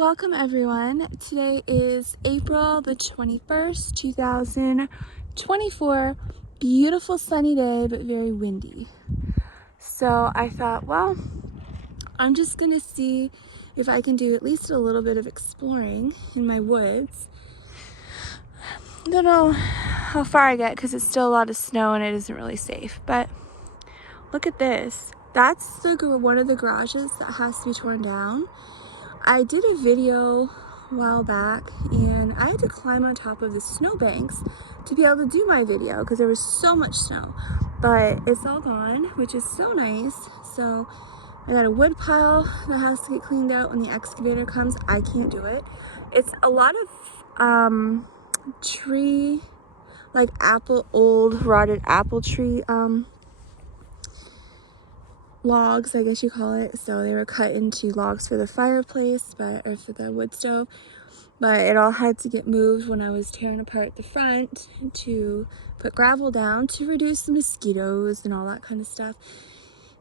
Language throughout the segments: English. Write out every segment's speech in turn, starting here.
Welcome everyone. Today is April the 21st, 2024. Beautiful sunny day, but very windy. So I thought, well, I'm just gonna see if I can do at least a little bit of exploring in my woods. I don't know how far I get because it's still a lot of snow and it isn't really safe, but look at this. That's one of the garages that has to be torn down. I did a video a while back and I had to climb on top of the snowbanks to be able to do my video because there was so much snow, but it's all gone, which is so nice. So I got a wood pile that has to get cleaned out when the excavator comes. I can't do it. It's a lot of tree, like old rotted apple tree logs, I guess you call it. So they were cut into logs for the fireplace, or for the wood stove, but it all had to get moved when I was tearing apart the front to put gravel down to reduce the mosquitoes and all that kind of stuff.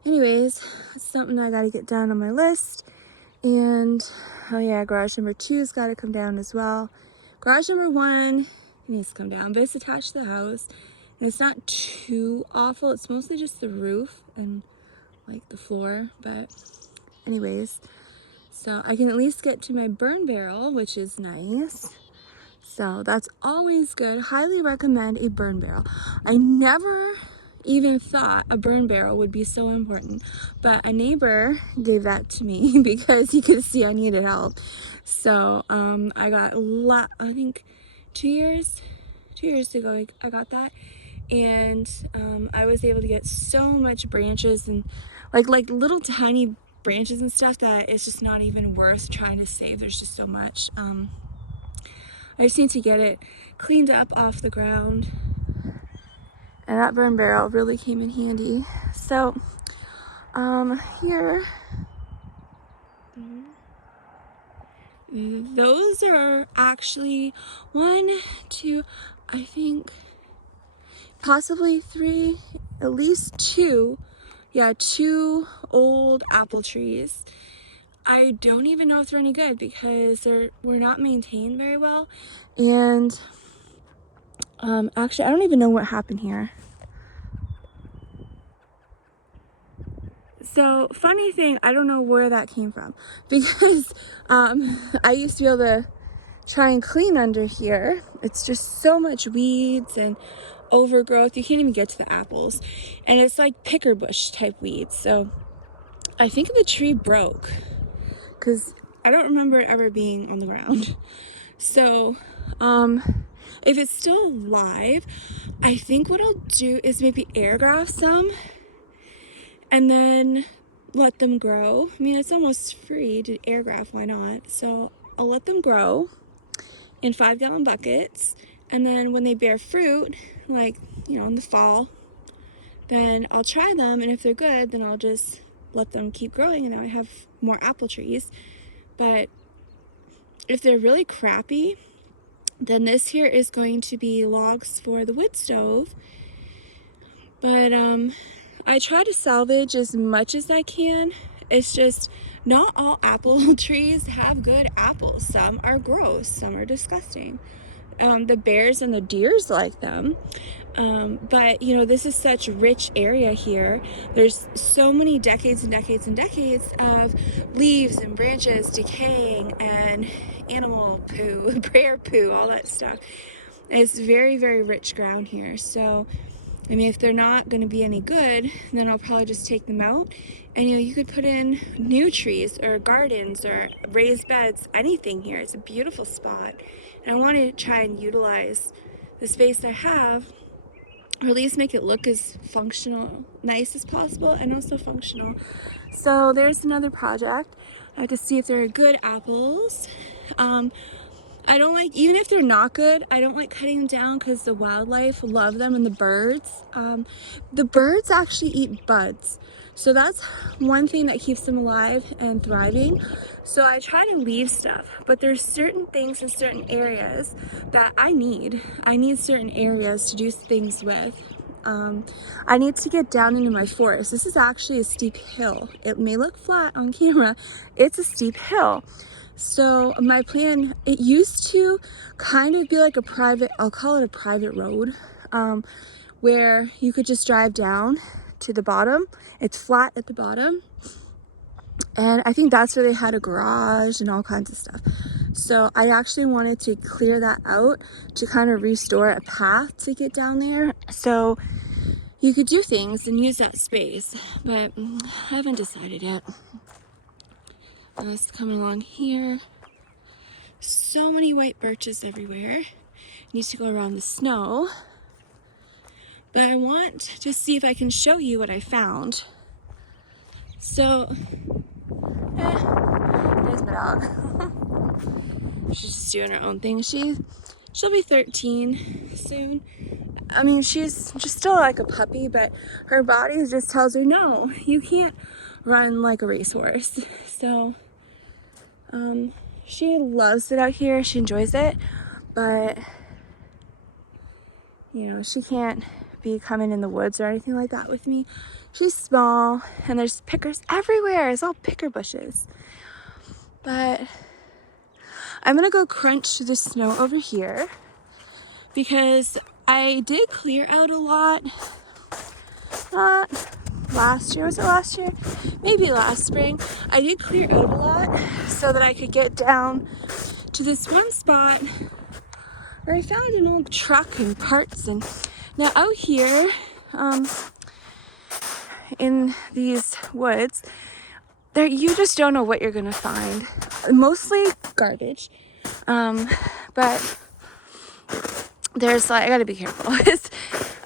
Anyways, it's something I got to get done on my list. And oh yeah, garage number 2's got to come down as well. Garage number 1 needs to come down, but it's attached to the house and it's not too awful. It's mostly just the roof and like the floor, but anyways, so I can at least get to my burn barrel, which is nice. So that's always good. Highly recommend a burn barrel. I never even thought a burn barrel would be so important, but a neighbor gave that to me because he could see I needed help. So I got I think 2 years ago I got that, and I was able to get so much branches and like little tiny branches and stuff that it's just not even worth trying to save. There's just so much. I just need to get it cleaned up off the ground, and that burn barrel really came in handy. So here, those are actually 1, 2, I think possibly 3, at least 2. Yeah, 2 old apple trees. I don't even know if they're any good because we're not maintained very well. And actually, I don't even know what happened here. So funny thing, I don't know where that came from because I used to be able to try and clean under here. It's just so much weeds and overgrowth. You can't even get to the apples, and it's like picker bush type weeds. So I think the tree broke because I don't remember it ever being on the ground. So if it's still alive, I think what I'll do is maybe air graft some and then let them grow. I mean, it's almost free to air graft, why not? So I'll let them grow in 5-gallon buckets, and then when they bear fruit, like, you know, in the fall, then I'll try them, and if they're good, then I'll just let them keep growing, and now I have more apple trees. But if they're really crappy, then this here is going to be logs for the wood stove. But I try to salvage as much as I can. It's just not all apple trees have good apples. Some are gross, some are disgusting. The bears and the deers like them. But you know, this is such rich area here. There's so many decades and decades and decades of leaves and branches decaying and animal poo, bear poo, all that stuff. It's very, very rich ground here. So I mean, if they're not going to be any good, then I'll probably just take them out. And you know, you could put in new trees or gardens or raised beds, anything here. It's a beautiful spot. And I want to try and utilize the space I have, or at least make it look as functional, nice as possible, and also functional. So there's another project. I have to see if there are good apples. I don't like, even if they're not good, I don't like cutting them down because the wildlife love them, and the birds. The birds actually eat buds. So that's one thing that keeps them alive and thriving. So I try to leave stuff, but there's certain things in certain areas that I need. I need certain areas to do things with. I need to get down into my forest. This is actually a steep hill. It may look flat on camera. It's a steep hill. So my plan, it used to kind of be like a private, I'll call it a private road, where you could just drive down to the bottom. It's flat at the bottom. And I think that's where they had a garage and all kinds of stuff. So I actually wanted to clear that out to kind of restore a path to get down there, so you could do things and use that space. But I haven't decided yet. I was coming along here. So many white birches everywhere. Need to go around the snow. But I want to see if I can show you what I found. So, there's my dog. She's just doing her own thing. She'll be 13 soon. I mean, she's just still like a puppy, but her body just tells her, no, you can't run like a racehorse. So, she loves it out here. She enjoys it, but you know, she can't be coming in the woods or anything like that with me. She's small, and there's pickers everywhere. It's all picker bushes. But I'm gonna go crunch the snow over here because I did clear out a lot. Not last year, was it last year? Maybe last spring. I did clear out a lot so that I could get down to this one spot where I found an old truck and parts. And now out here, in these woods, there, you just don't know what you're gonna find. Mostly garbage, but there's like, I gotta be careful.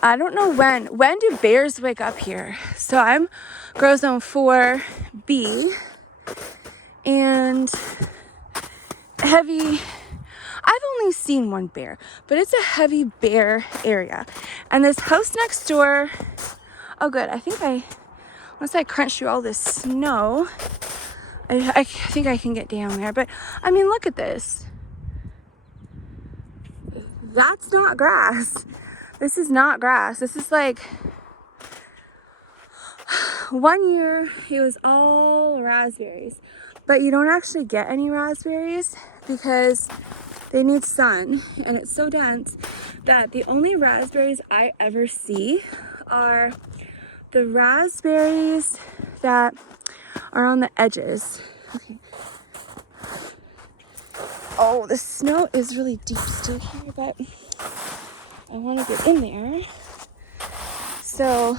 I don't know when do bears wake up here? So I'm grow zone 4B, and heavy. I've only seen one bear, but it's a heavy bear area. And this house next door, oh good, I think once I crunch through all this snow, I think I can get down there. But I mean, look at this. That's not grass. This is not grass. This is like, one year it was all raspberries, but you don't actually get any raspberries because they need sun, and it's so dense that the only raspberries I ever see are the raspberries that are on the edges. Okay. Oh, the snow is really deep still here, but I want to get in there. So,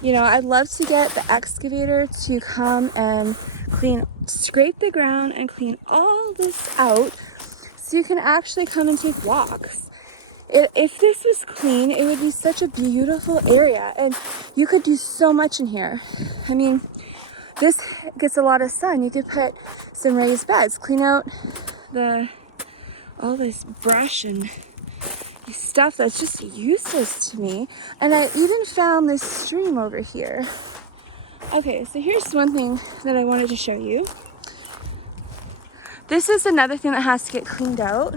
you know, I'd love to get the excavator to come and scrape the ground and clean all this out so you can actually come and take walks. If this was clean, it would be such a beautiful area, and you could do so much in here. I mean, this gets a lot of sun. You could put some raised beds, clean out all this brush and stuff that's just useless to me. And I even found this stream over here. Okay, so here's one thing that I wanted to show you. This is another thing that has to get cleaned out.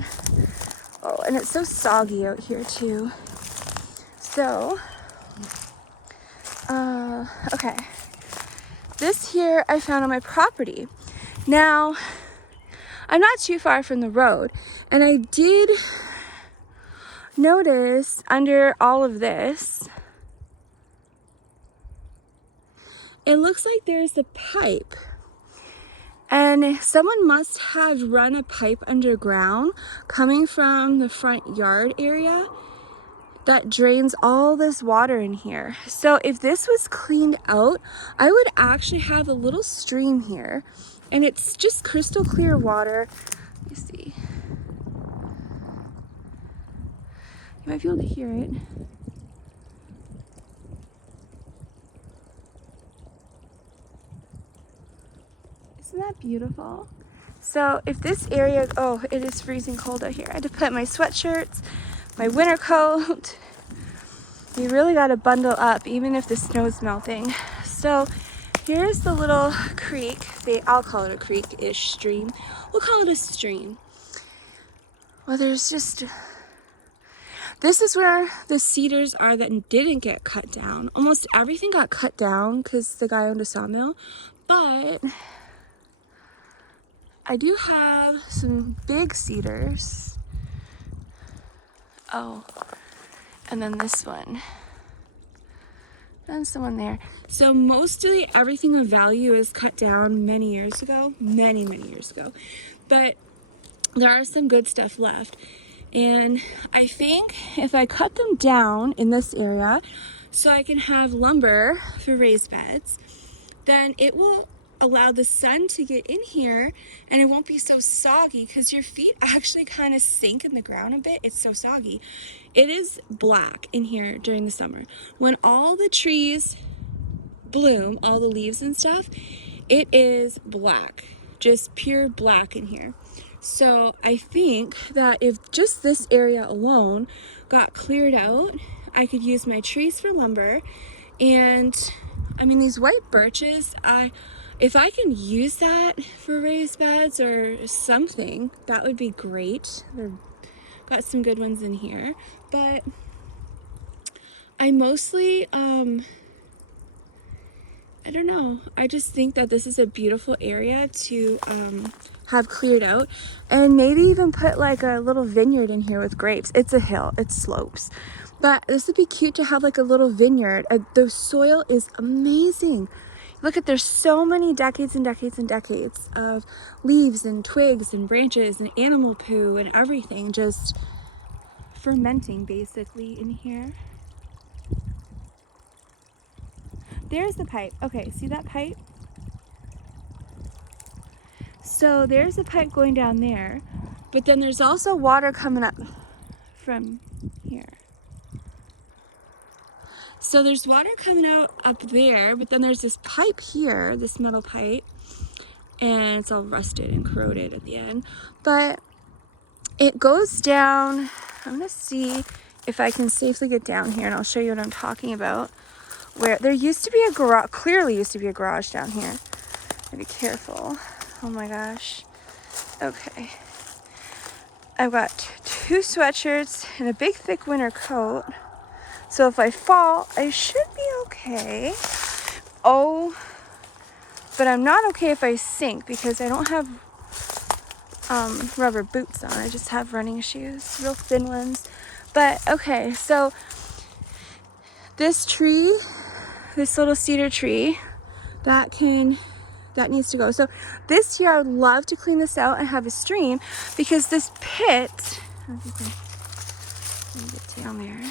Oh, and it's so soggy out here too. So, okay. This here I found on my property. Now, I'm not too far from the road, and I did notice under all of this, it looks like there's a pipe. And someone must have run a pipe underground coming from the front yard area that drains all this water in here. So if this was cleaned out, I would actually have a little stream here, and it's just crystal clear water. Let me see. You might be able to hear it. Isn't that beautiful? So if this area, oh, it is freezing cold out here. I had to put my sweatshirts, my winter coat. You really got to bundle up even if the snow's melting. So here's the little creek. I'll call it a creek-ish stream. We'll call it a stream. Well, there's just, this is where the cedars are that didn't get cut down. Almost everything got cut down because the guy owned a sawmill. But I do have some big cedars. Oh, and then this one. And someone there. So mostly everything of value is cut down many years ago. Many years ago. But there are some good stuff left. And I think if I cut them down in this area so I can have lumber for raised beds, then it will allow the sun to get in here and it won't be so soggy, because your feet actually kind of sink in the ground a bit. It's so soggy. It is black in here during the summer. When all the trees bloom, all the leaves and stuff, it is black, just pure black in here. So I think that if just this area alone got cleared out, I could use my trees for lumber. And I mean, these white birches, if I can use that for raised beds or something, that would be great. They've got some good ones in here. But I mostly, I don't know. I just think that this is a beautiful area to have cleared out, and maybe even put like a little vineyard in here with grapes. It's a hill, it slopes. But this would be cute to have like a little vineyard. The soil is amazing. Look at, there's so many decades and decades and decades of leaves and twigs and branches and animal poo and everything just fermenting basically in here. There's the pipe. Okay, see that pipe? So there's a pipe going down there, but then there's also water coming up from here. So there's water coming out up there, but then there's this pipe here, this metal pipe, and it's all rusted and corroded at the end. But it goes down. I'm gonna see if I can safely get down here, and I'll show you what I'm talking about. Where there used to be a garage, clearly used to be a garage down here. Be careful. Oh my gosh. Okay. I've got 2 sweatshirts and a big thick winter coat. So if I fall, I should be okay. Oh, but I'm not okay if I sink, because I don't have rubber boots on. I just have running shoes, real thin ones. But okay, so this tree, this little cedar tree, that needs to go. So this year I would love to clean this out and have a stream, because this pit, let me get down there.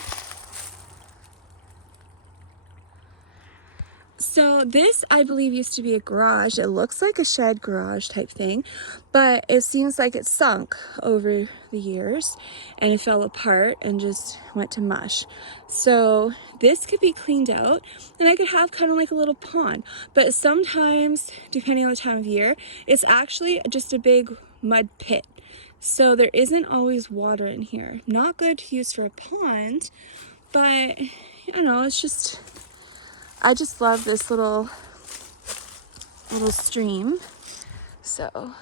So this, I believe, used to be a garage. It looks like a shed garage type thing, but it seems like it sunk over the years and it fell apart and just went to mush. So this could be cleaned out and I could have kind of like a little pond. But sometimes, depending on the time of year, it's actually just a big mud pit. So there isn't always water in here. Not good to use for a pond, but I don't know, it's just, I just love this little stream. So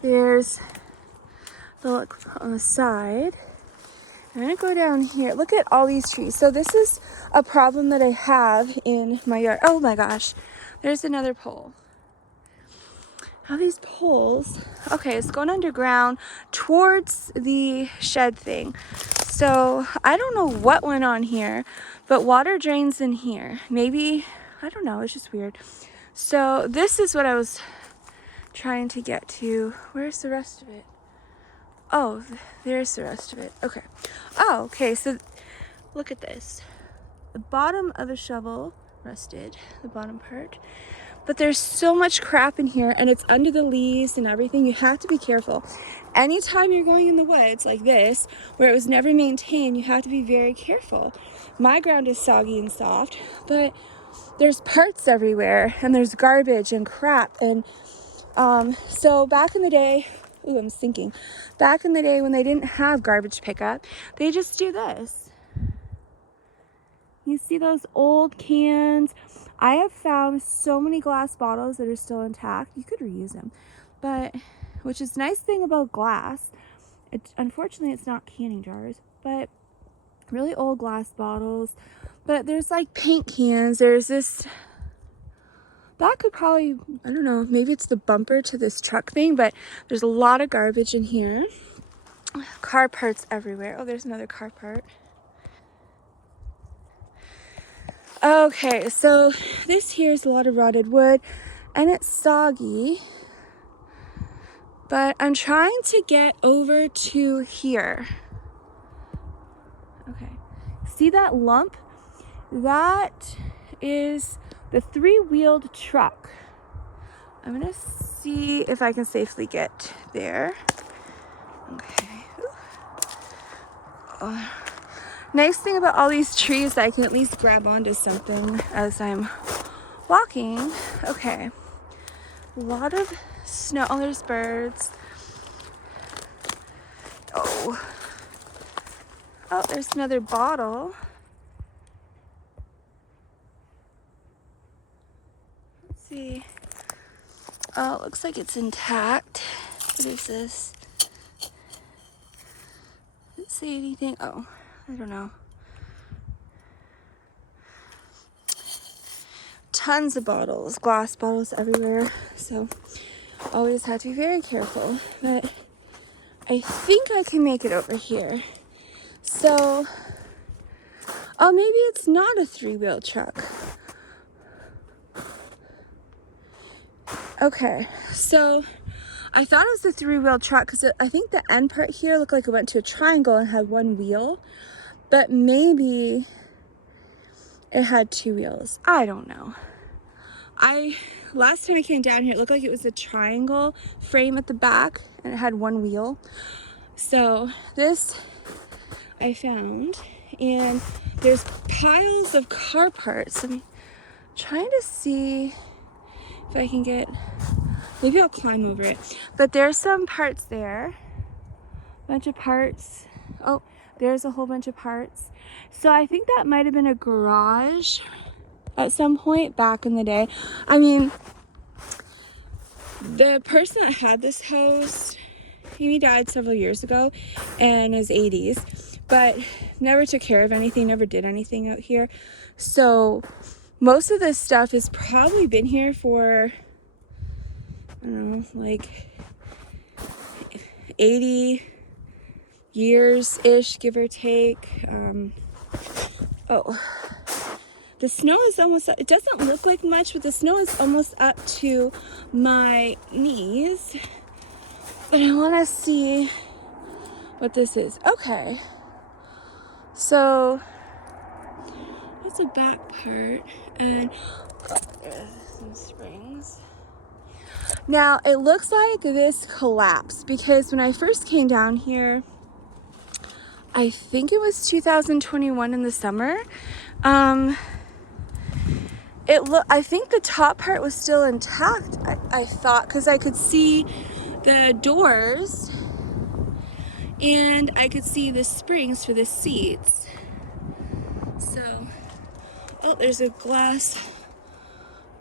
there's the look on the side. I'm gonna go down here. Look at all these trees. So this is a problem that I have in my yard. Oh my gosh, there's another pole. How these poles, okay, it's going underground towards the shed thing. So I don't know what went on here, but water drains in here. Maybe, I don't know, it's just weird. So this is what I was trying to get to. Where's the rest of it? Oh, there's the rest of it. Okay. Oh, okay, so look at this. The bottom of a shovel rusted, the bottom part. But there's so much crap in here and it's under the leaves and everything. You have to be careful. Anytime you're going in the woods like this, where it was never maintained, you have to be very careful. My ground is soggy and soft, but there's parts everywhere and there's garbage and crap. And so back in the day, ooh, I'm sinking. Back in the day when they didn't have garbage pickup, they just do this. You see those old cans? I have found so many glass bottles that are still intact. You could reuse them, but which is the nice thing about glass. Unfortunately, it's not canning jars, but really old glass bottles. But there's like paint cans. There's this That could probably, I don't know, maybe it's the bumper to this truck thing, but there's a lot of garbage in here. Car parts everywhere. Oh, there's another car part. Okay, so this here is a lot of rotted wood and it's soggy, but I'm trying to get over to here. Okay, see that lump? That is the 3-wheeled truck. I'm gonna see if I can safely get there. Okay. Oh. Nice thing about all these trees is I can at least grab onto something as I'm walking. Okay. A lot of snow. Oh, there's birds. Oh. Oh, there's another bottle. Let's see. Oh, it looks like it's intact. What is this? Does it say anything? Oh, I don't know. Tons of bottles, glass bottles everywhere. So always have to be very careful. But I think I can make it over here. So, oh, maybe it's not a 3-wheel truck. Okay, so I thought it was a 3-wheel truck because I think the end part here looked like it went to a triangle and had 1 wheel, but maybe it had 2 wheels. I don't know. Last time I came down here, it looked like it was a triangle frame at the back and it had 1 wheel. So this I found, and there's piles of car parts. I'm trying to see if I can get, maybe I'll climb over it. But there's some parts there, bunch of parts. Oh, there's a whole bunch of parts. So I think that might have been a garage at some point back in the day. I mean, the person that had this house, he died several years ago in his 80s, but never took care of anything, never did anything out here. So most of this stuff has probably been here for, I don't know, like 80 years-ish, give or take. Oh, the snow is almost, it doesn't look like much, but the snow is almost up to my knees. But I want to see what this is. Okay. So, that's a back part. And oh, there's some springs. Now, it looks like this collapsed because when I first came down here, I think it was 2021 in the summer, I think the top part was still intact, I thought, because I could see the doors and I could see the springs for the seats. So, oh, there's a glass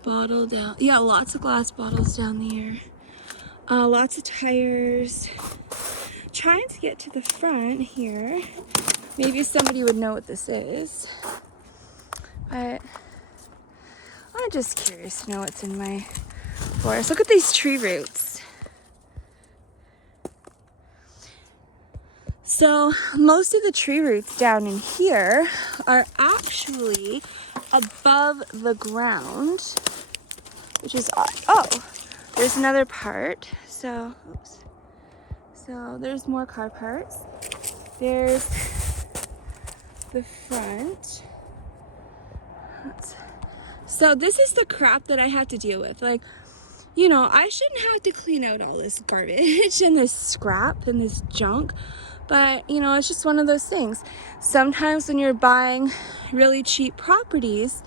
bottle down. Yeah, lots of glass bottles down there. Lots of tires. Trying to get to the front here. Maybe somebody would know what this is. But I'm just curious to know what's in my forest. Look at these tree roots. So most of the tree roots down in here are actually above the ground, which is odd. Oh, there's another part. So, oops. So there's more car parts. There's the front. So this is the crap that I have to deal with. Like, you know, I shouldn't have to clean out all this garbage and this scrap and this junk. But, you know, it's just one of those things. Sometimes when you're buying really cheap properties,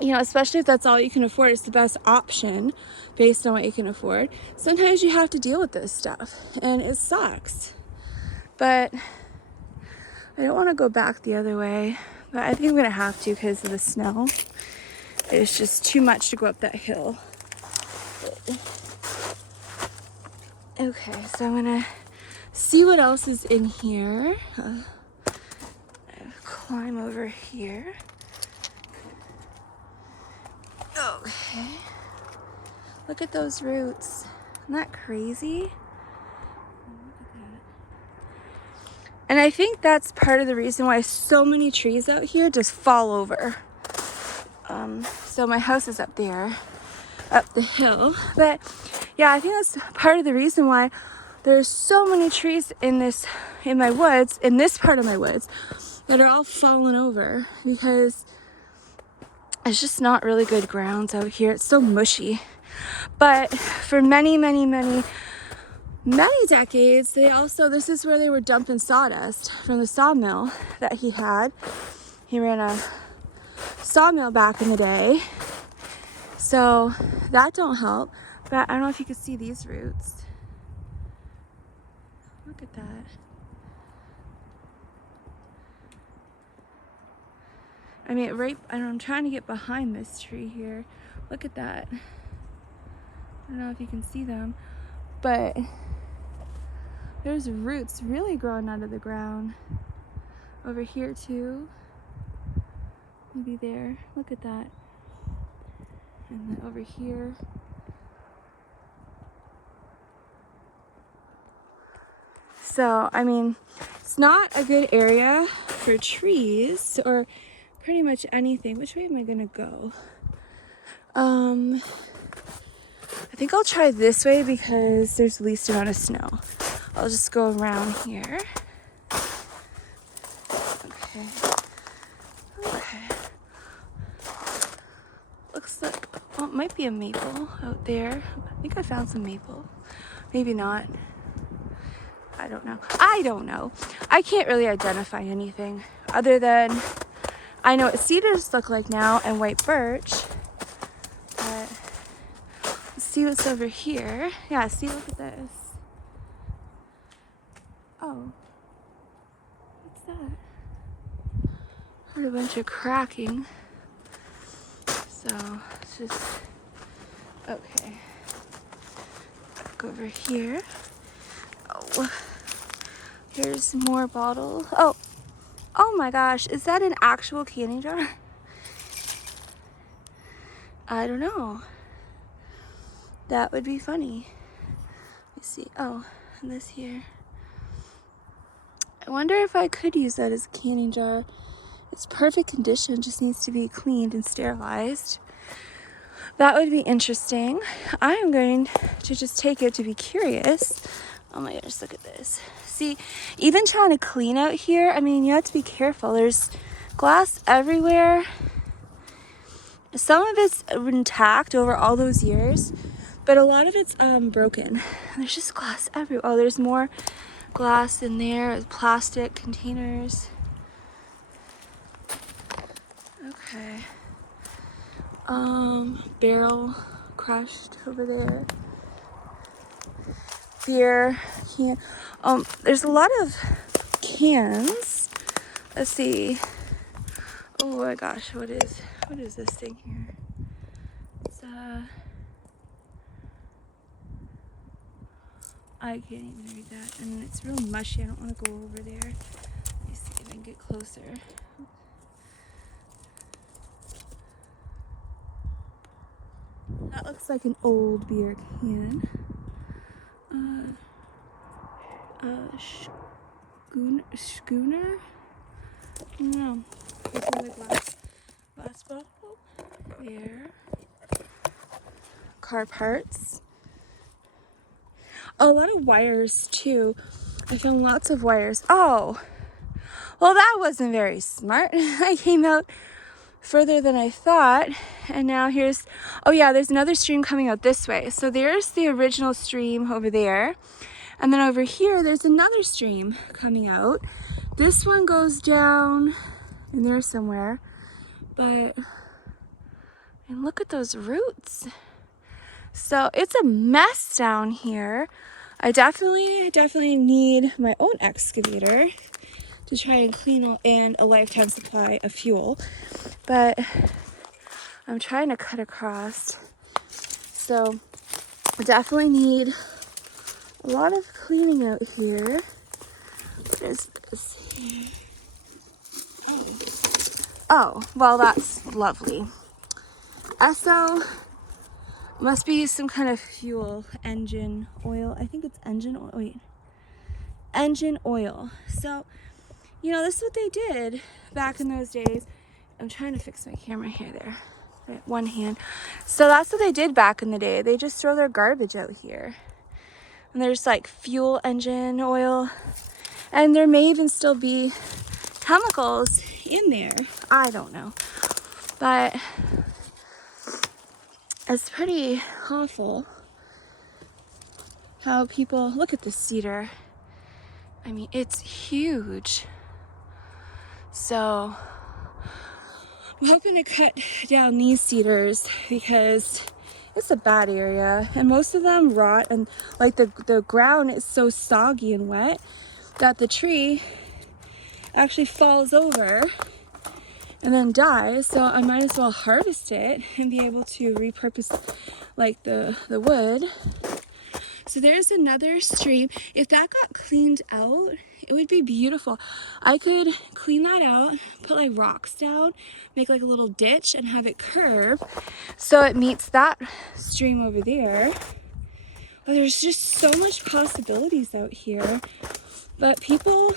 you know, especially if that's all you can afford, it's the best option based on what you can afford. Sometimes you have to deal with this stuff and it sucks. But I don't want to go back the other way, but I think I'm going to have to because of the snow. It's just too much to go up that hill. Okay, so I'm going to see what else is in here. Climb over here. Okay. Okay. Look at those roots. Isn't that crazy? Look at that. And I think that's part of the reason why so many trees out here just fall over. So my house is up there, up the hill. But yeah, I think that's part of the reason why there's so many trees in this part of my woods, that are all fallen over, because it's just not really good grounds out here. It's so mushy. But for many decades, this is where they were dumping sawdust from the sawmill that he had. He ran a sawmill back in the day. So that don't help. But I don't know if you can see these roots. Look at that. I mean, I'm trying to get behind this tree here. Look at that. I don't know if you can see them, but there's roots really growing out of the ground. Over here too. Maybe there. Look at that. And then over here. So, I mean, it's not a good area for trees or pretty much anything. Which way am I gonna go? I think I'll try this way because there's the least amount of snow. I'll just go around here. Okay. Looks like, well, it might be a maple out there. I think I found some maple. Maybe not. I don't know. I can't really identify anything other than I know what cedars look like now and white birch. But let's see what's over here. Yeah, see, look at this. Oh, what's that? Heard a bunch of cracking. So it's just okay. Back over here. Oh, here's more bottle. Oh my gosh, is that an actual canning jar? I don't know. That would be funny. Let me see. Oh, and this here. I wonder if I could use that as a canning jar. It's perfect condition, just needs to be cleaned and sterilized. That would be interesting. I am going to just take it to be curious. Oh my gosh, look at this. See, even trying to clean out here, I mean, you have to be careful. There's glass everywhere. Some of it's intact over all those years, but a lot of it's broken. There's just glass everywhere. Oh, there's more glass in there, plastic containers. Okay. Barrel crushed over there. Beer can. There's a lot of cans. Let's see. Oh my gosh, what is this thing here? It's I can't even read that, and it's real mushy. I don't want to go over there. Let me see if I can get closer. That looks like an old beer can. Schooner? I don't know. It's another glass bottle. There. Car parts. Oh, a lot of wires too. I found lots of wires. Oh, well, that wasn't very smart. I came out further than I thought, and now oh yeah, there's another stream coming out this way. So there's the original stream over there, and then over here there's another stream coming out. This one goes down in there somewhere, and look at those roots. So it's a mess down here. I definitely need my own excavator to try and clean and a lifetime supply of fuel. But I'm trying to cut across. So I definitely need a lot of cleaning out here. What is this here? Oh, well, that's lovely. Esso Must be some kind of fuel, engine oil. I think it's engine oil. Wait. Engine oil. So, you know, this is what they did back in those days. I'm trying to fix my camera here there. One hand. So that's what they did back in the day. They just throw their garbage out here. And there's like fuel engine oil. And there may even still be chemicals in there. I don't know. But it's pretty awful how people look at this cedar. I mean, it's huge. So I'm hoping to cut down these cedars because it's a bad area and most of them rot, and like the ground is so soggy and wet that the tree actually falls over and then dies. So I might as well harvest it and be able to repurpose like the wood. So there's another stream. If that got cleaned out, it would be beautiful. I could clean that out, put like rocks down, make like a little ditch and have it curve so it meets that stream over there. But there's just so much possibilities out here. But people,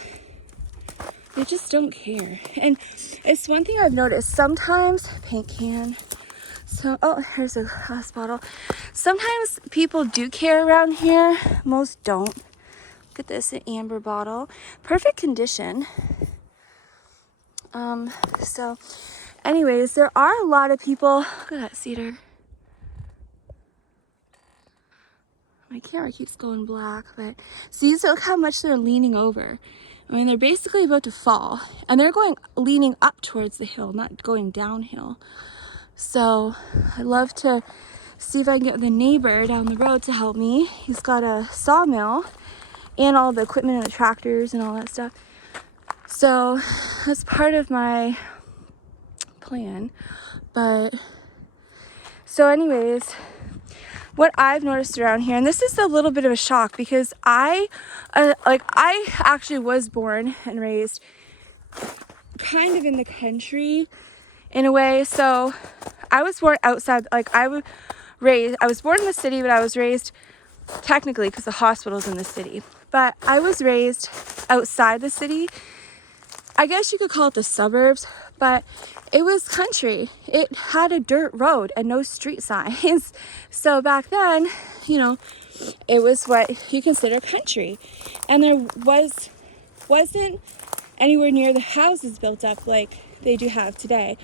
they just don't care. And it's one thing I've noticed. Sometimes, paint can. So, oh, here's a glass bottle. Sometimes people do care around here. Most don't. Look at this, an amber bottle. Perfect condition. So, anyways, there are a lot of people. Look at that cedar. My camera keeps going black, but see, so look how much they're leaning over. I mean, they're basically about to fall, and they're leaning up towards the hill, not going downhill. So I'd love to see if I can get the neighbor down the road to help me. He's got a sawmill and all the equipment and the tractors and all that stuff. So that's part of my plan. But so anyways, what I've noticed around here, and this is a little bit of a shock because I actually was born and raised kind of in the country in a way. So I was born outside, like I was born in the city, but I was raised technically because the hospital's in the city, but I was raised outside the city. I guess you could call it the suburbs, but it was country. It had a dirt road and no street signs. So back then, you know, it was what you consider country. And there wasn't anywhere near the houses built up like they do have today.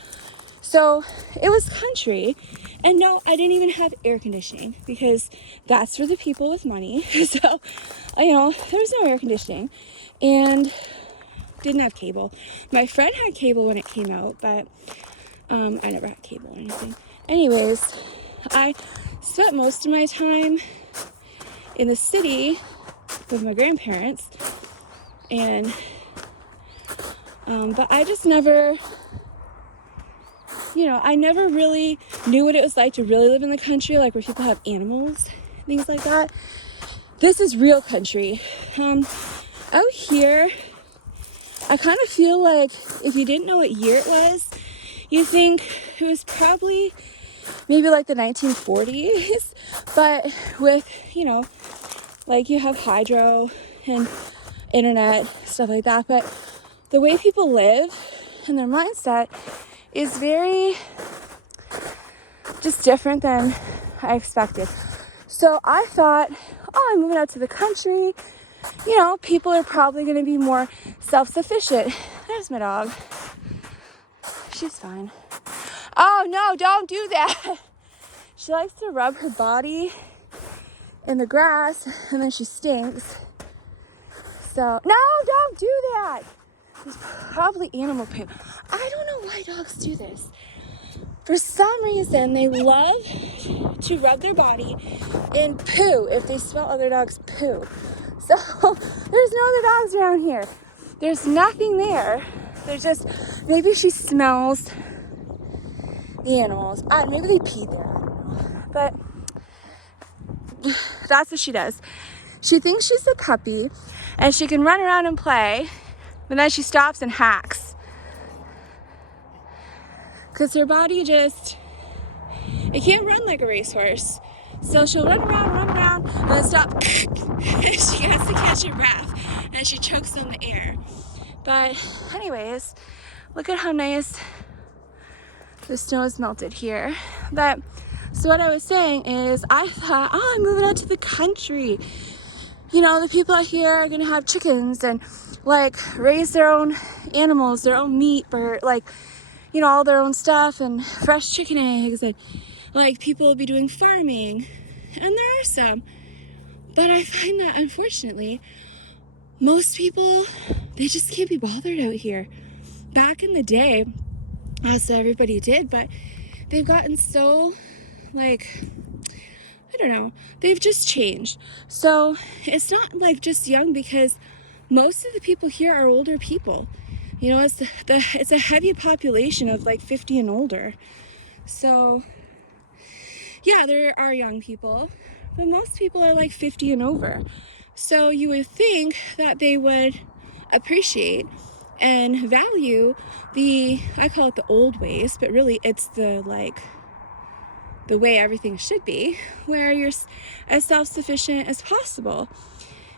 So it was country. And no, I didn't even have air conditioning because that's for the people with money. So, you know, there was no air conditioning and didn't have cable. My friend had cable when it came out, but I never had cable or anything. Anyways, I spent most of my time in the city with my grandparents, and but I just never, you know, I never really knew what it was like to really live in the country, like where people have animals, things like that. This is real country. Out here, I kind of feel like if you didn't know what year it was, you think it was probably maybe like the 1940s, but with, you know, like you have hydro and internet, stuff like that. But the way people live and their mindset is very just different than I expected. So I thought, oh, I'm moving out to the country. You know, people are probably going to be more self-sufficient. There's my dog. She's fine. Oh, no, don't do that. She likes to rub her body in the grass, and then she stinks. So, no, don't do that. There's probably animal poop. I don't know why dogs do this. For some reason, they love to rub their body in poo if they smell other dogs' poo. So there's no other dogs around here. There's nothing there. There's just, maybe she smells the animals. Maybe they peed there. I don't know. But that's what she does. She thinks she's a puppy and she can run around and play, but then she stops and hacks. Because her body just, it can't run like a racehorse. So she'll run around, and then stop. She has to catch her breath, and she chokes on the air. But anyways, look at how nice the snow is melted here. But so what I was saying is, I thought, oh, I'm moving out to the country. You know, the people out here are gonna have chickens and like raise their own animals, their own meat, or like, you know, all their own stuff and fresh chicken eggs, and like people will be doing farming. And there are some, but I find that unfortunately most people, they just can't be bothered out here. Back in the day, so everybody did, but they've gotten so, like, I don't know, they've just changed. So it's not like just young, because most of the people here are older people. You know, it's a heavy population of like 50 and older. So yeah, there are young people, but most people are like 50 and over. So you would think that they would appreciate and value I call it the old ways, but really it's the way everything should be, where you're as self-sufficient as possible.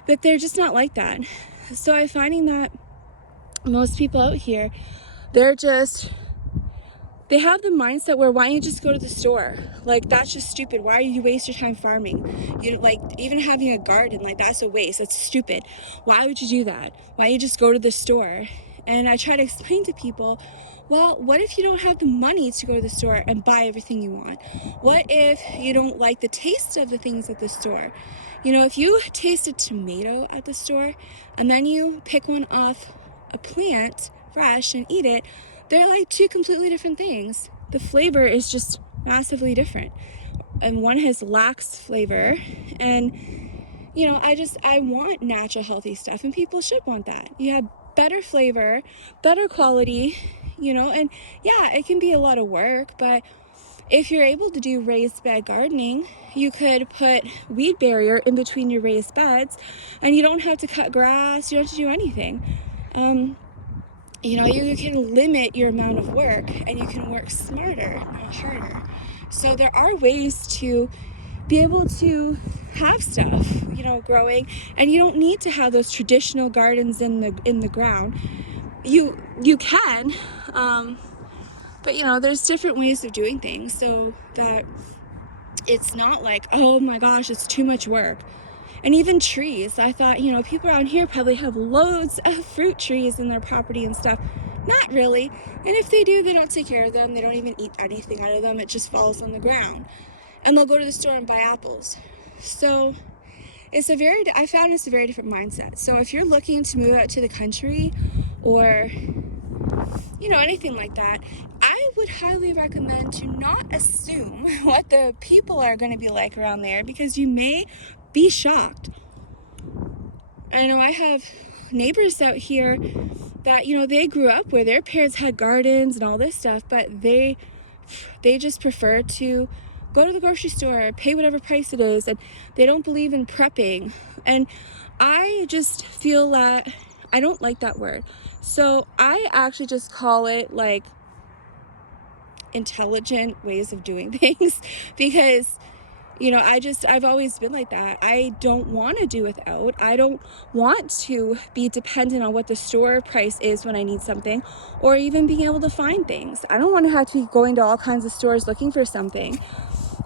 But they're just not like that. So I'm finding that most people out here, they have the mindset where, why don't you just go to the store? Like, that's just stupid. Why do you waste your time farming? You like, even having a garden, like, that's a waste. That's stupid. Why would you do that? Why don't you just go to the store? And I try to explain to people, well, what if you don't have the money to go to the store and buy everything you want? What if you don't like the taste of the things at the store? You know, if you taste a tomato at the store and then you pick one off a plant fresh and eat it, they're like two completely different things. The flavor is just massively different. And one has lax flavor. And, you know, I want natural, healthy stuff, and people should want that. You have better flavor, better quality, you know, and yeah, it can be a lot of work, but if you're able to do raised bed gardening, you could put weed barrier in between your raised beds, and you don't have to cut grass, you don't have to do anything. You know, you can limit your amount of work, and you can work smarter, not harder. So there are ways to be able to have stuff, you know, growing, and you don't need to have those traditional gardens in the ground. You can, but you know, there's different ways of doing things, so that it's not like, oh my gosh, it's too much work. And even trees, I thought, you know, people around here probably have loads of fruit trees in their property and stuff. Not really. And if they do, they don't take care of them. They don't even eat anything out of them. It just falls on the ground. And they'll go to the store and buy apples. So I found it's a very different mindset. So if you're looking to move out to the country, or, you know, anything like that, I would highly recommend to not assume what the people are going to be like around there, because you may be shocked. I know I have neighbors out here that, you know, they grew up where their parents had gardens and all this stuff, but they just prefer to go to the grocery store, pay whatever price it is, and they don't believe in prepping. And I just feel that I don't like that word. So I actually just call it like intelligent ways of doing things, because, you know, I've always been like that. I don't want to do without. I don't want to be dependent on what the store price is when I need something, or even being able to find things. I don't want to have to be going to all kinds of stores looking for something,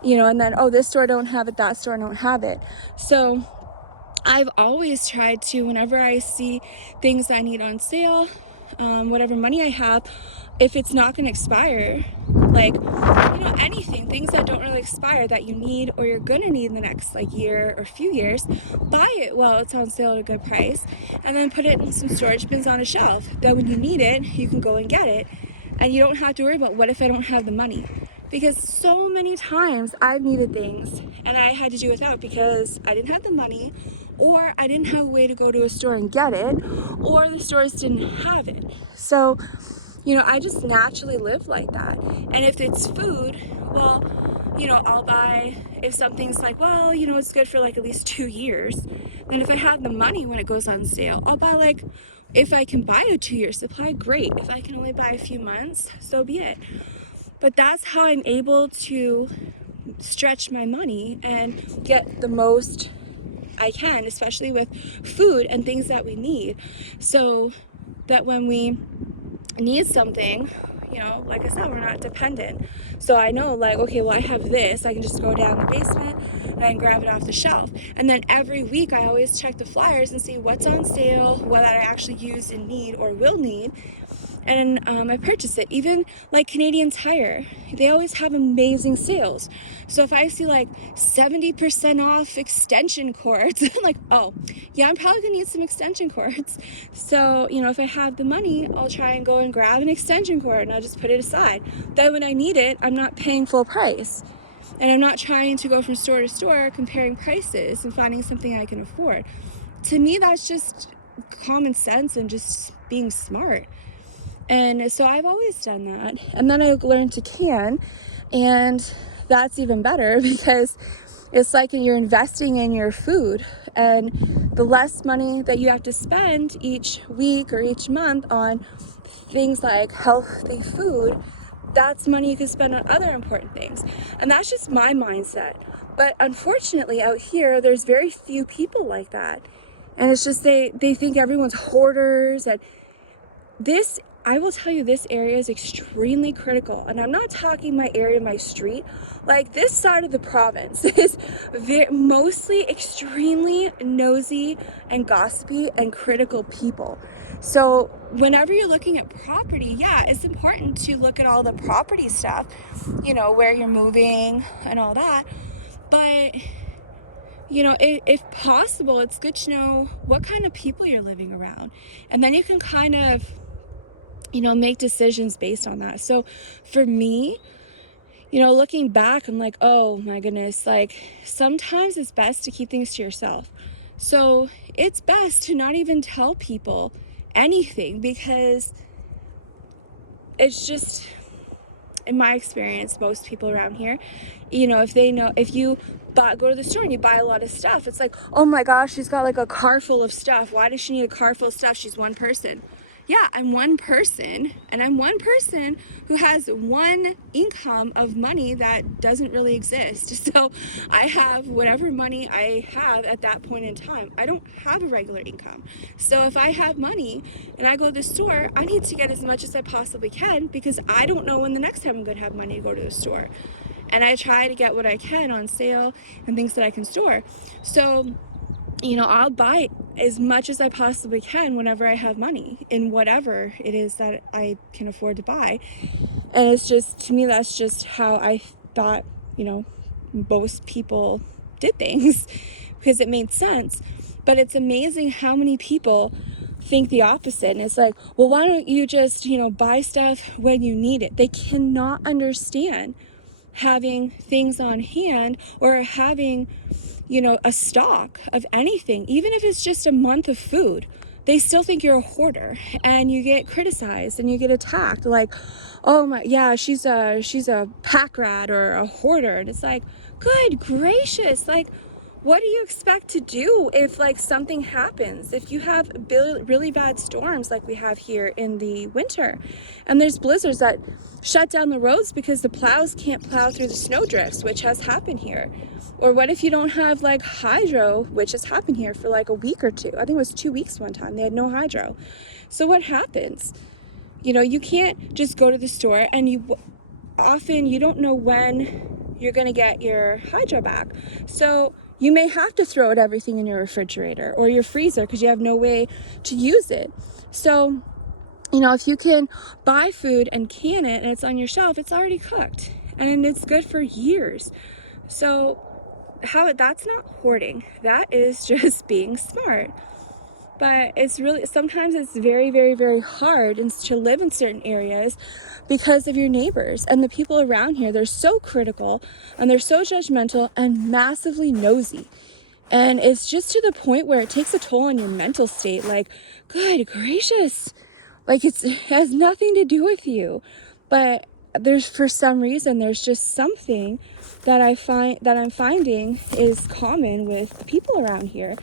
you know, and then, oh, this store don't have it, that store don't have it. So I've always tried to, whenever I see things I need on sale, whatever money I have, if it's not going to expire, like, you know, anything, things that don't really expire that you need or you're going to need in the next like year or few years, buy it while it's on sale at a good price, and then put it in some storage bins on a shelf. Then when you need it, you can go and get it, and you don't have to worry about, what if I don't have the money? Because so many times I've needed things and I had to do without because I didn't have the money, or I didn't have a way to go to a store and get it, or the stores didn't have it. So, you know, I just naturally live like that. And if it's food, well, you know, I'll buy, if something's like, well, you know, it's good for like at least 2 years, then if I have the money when it goes on sale, I'll buy like, if I can buy a 2-year supply, great. If I can only buy a few months, so be it. But that's how I'm able to stretch my money and get the most I can, especially with food and things that we need, so that when we need something, you know, like I said, we're not dependent. So I know, like, okay, well, I have this, I can just go down the basement and I can grab it off the shelf. And then every week I always check the flyers and see what's on sale, what I actually use and need or will need, and I purchase it. Even like Canadian Tire, they always have amazing sales. So if I see like 70% off extension cords, I'm like, oh yeah, I'm probably gonna need some extension cords. So, you know, if I have the money, I'll try and go and grab an extension cord and I'll just put it aside. Then when I need it, I'm not paying full price. And I'm not trying to go from store to store comparing prices and finding something I can afford. To me, that's just common sense and just being smart. And so I've always done that. And then I learned to can, and that's even better because it's like you're investing in your food, and the less money that you have to spend each week or each month on things like healthy food, that's money you can spend on other important things. And that's just my mindset. But unfortunately out here, there's very few people like that. And it's just they think everyone's hoarders. And this, I will tell you, this area is extremely critical. And I'm not talking my area, my street. Like, this side of the province is mostly extremely nosy and gossipy and critical people. So whenever you're looking at property, yeah, it's important to look at all the property stuff, you know, where you're moving and all that. But, you know, if possible, it's good to know what kind of people you're living around. And then you can kind of, you know, make decisions based on that. So for me, you know, looking back, I'm like, oh my goodness, like sometimes it's best to keep things to yourself. So it's best to not even tell people anything, because it's just, in my experience, most people around here, you know, if they know, if you go to the store and you buy a lot of stuff, it's like, oh my gosh, she's got like a car full of stuff. Why does she need a car full of stuff? She's one person. Yeah, I'm one person, and I'm one person who has one income of money that doesn't really exist. So I have whatever money I have at that point in time. I don't have a regular income. So if I have money and I go to the store, I need to get as much as I possibly can, because I don't know when the next time I'm going to have money to go to the store. And I try to get what I can on sale and things that I can store. So, you know, I'll buy as much as I possibly can whenever I have money in whatever it is that I can afford to buy. And it's just, to me, that's just how I thought, you know, most people did things, because it made sense. But it's amazing how many people think the opposite. And it's like, well, why don't you just, you know, buy stuff when you need it? They cannot understand having things on hand or having, you know, a stock of anything, even if it's just a month of food. They still think you're a hoarder, and you get criticized and you get attacked, like, oh my, yeah, she's a pack rat or a hoarder. And it's like, good gracious, like, what do you expect to do if like something happens? If you have really bad storms like we have here in the winter, and there's blizzards that shut down the roads because the plows can't plow through the snowdrifts, which has happened here. Or what if you don't have like hydro, which has happened here for like a week or two. I think it was 2 weeks one time. They had no hydro. So what happens? You know, you can't just go to the store, and you don't know when you're going to get your hydro back. So you may have to throw out everything in your refrigerator or your freezer because you have no way to use it. So, you know, if you can buy food and can it and it's on your shelf, it's already cooked and it's good for years. So that's not hoarding. That is just being smart. But it's really, sometimes it's very, very, very hard to live in certain areas because of your neighbors and the people around here. They're so critical and they're so judgmental and massively nosy. And it's just to the point where it takes a toll on your mental state. Like, good gracious, like it has nothing to do with you. But for some reason, there's just something that I'm finding is common with the people around here,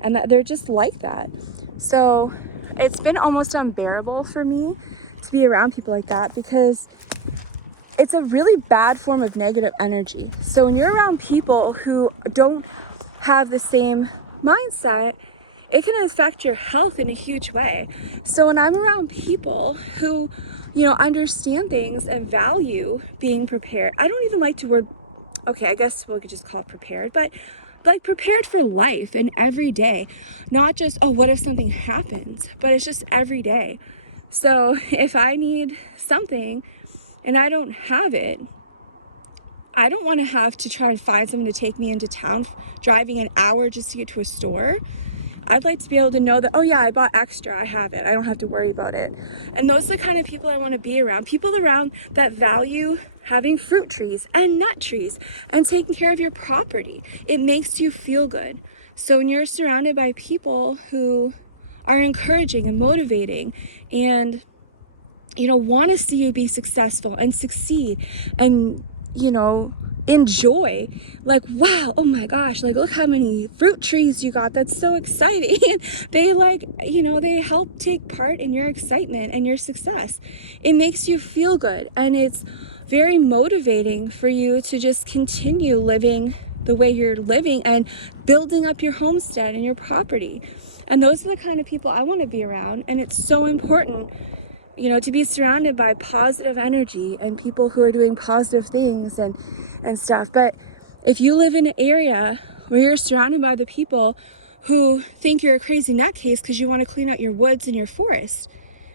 and that they're just like that. So it's been almost unbearable for me to be around people like that, because it's a really bad form of negative energy. So when you're around people who don't have the same mindset, it can affect your health in a huge way. So when I'm around people who, understand things and value being prepared, I don't even like the word, okay, I guess we could just call it prepared, but like prepared for life and every day, not just, oh, what if something happens, but it's just every day. So if I need something and I don't have it, I don't want to have to try to find someone to take me into town, driving an hour just to get to a store. I'd like to be able to know that, oh yeah, I bought extra, I have it, I don't have to worry about it. And those are the kind of people I want to be around. People around that value having fruit trees and nut trees and taking care of your property. It makes you feel good. So when you're surrounded by people who are encouraging and motivating and want to see you be successful and succeed and enjoy, like, wow, oh my gosh, like, look how many fruit trees you got, that's so exciting. They they help take part in your excitement and your success. It makes you feel good, and it's very motivating for you to just continue living the way you're living and building up your homestead and your property. And those are the kind of people I want to be around. And it's so important to be surrounded by positive energy and people who are doing positive things and stuff. But if you live in an area where you're surrounded by the people who think you're a crazy nutcase because you want to clean out your woods and your forest,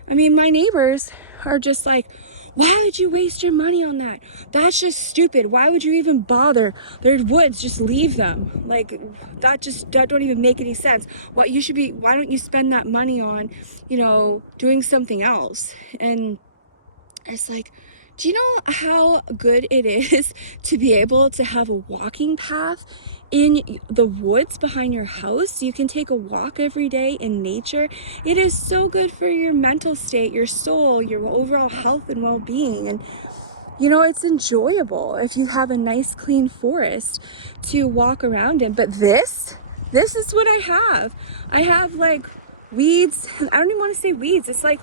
I mean, my neighbors are just like, why would you waste your money on that? That's just stupid. Why would you even bother? They're woods, just leave them. Like, that don't even make any sense. Why don't you spend that money on, doing something else? And it's like, do you know how good it is to be able to have a walking path in the woods behind your house? You can take a walk every day in nature. It is so good for your mental state, your soul, your overall health and well-being. And it's enjoyable if you have a nice clean forest to walk around in. But this is what I have. I have like weeds. I don't even want to say weeds. It's like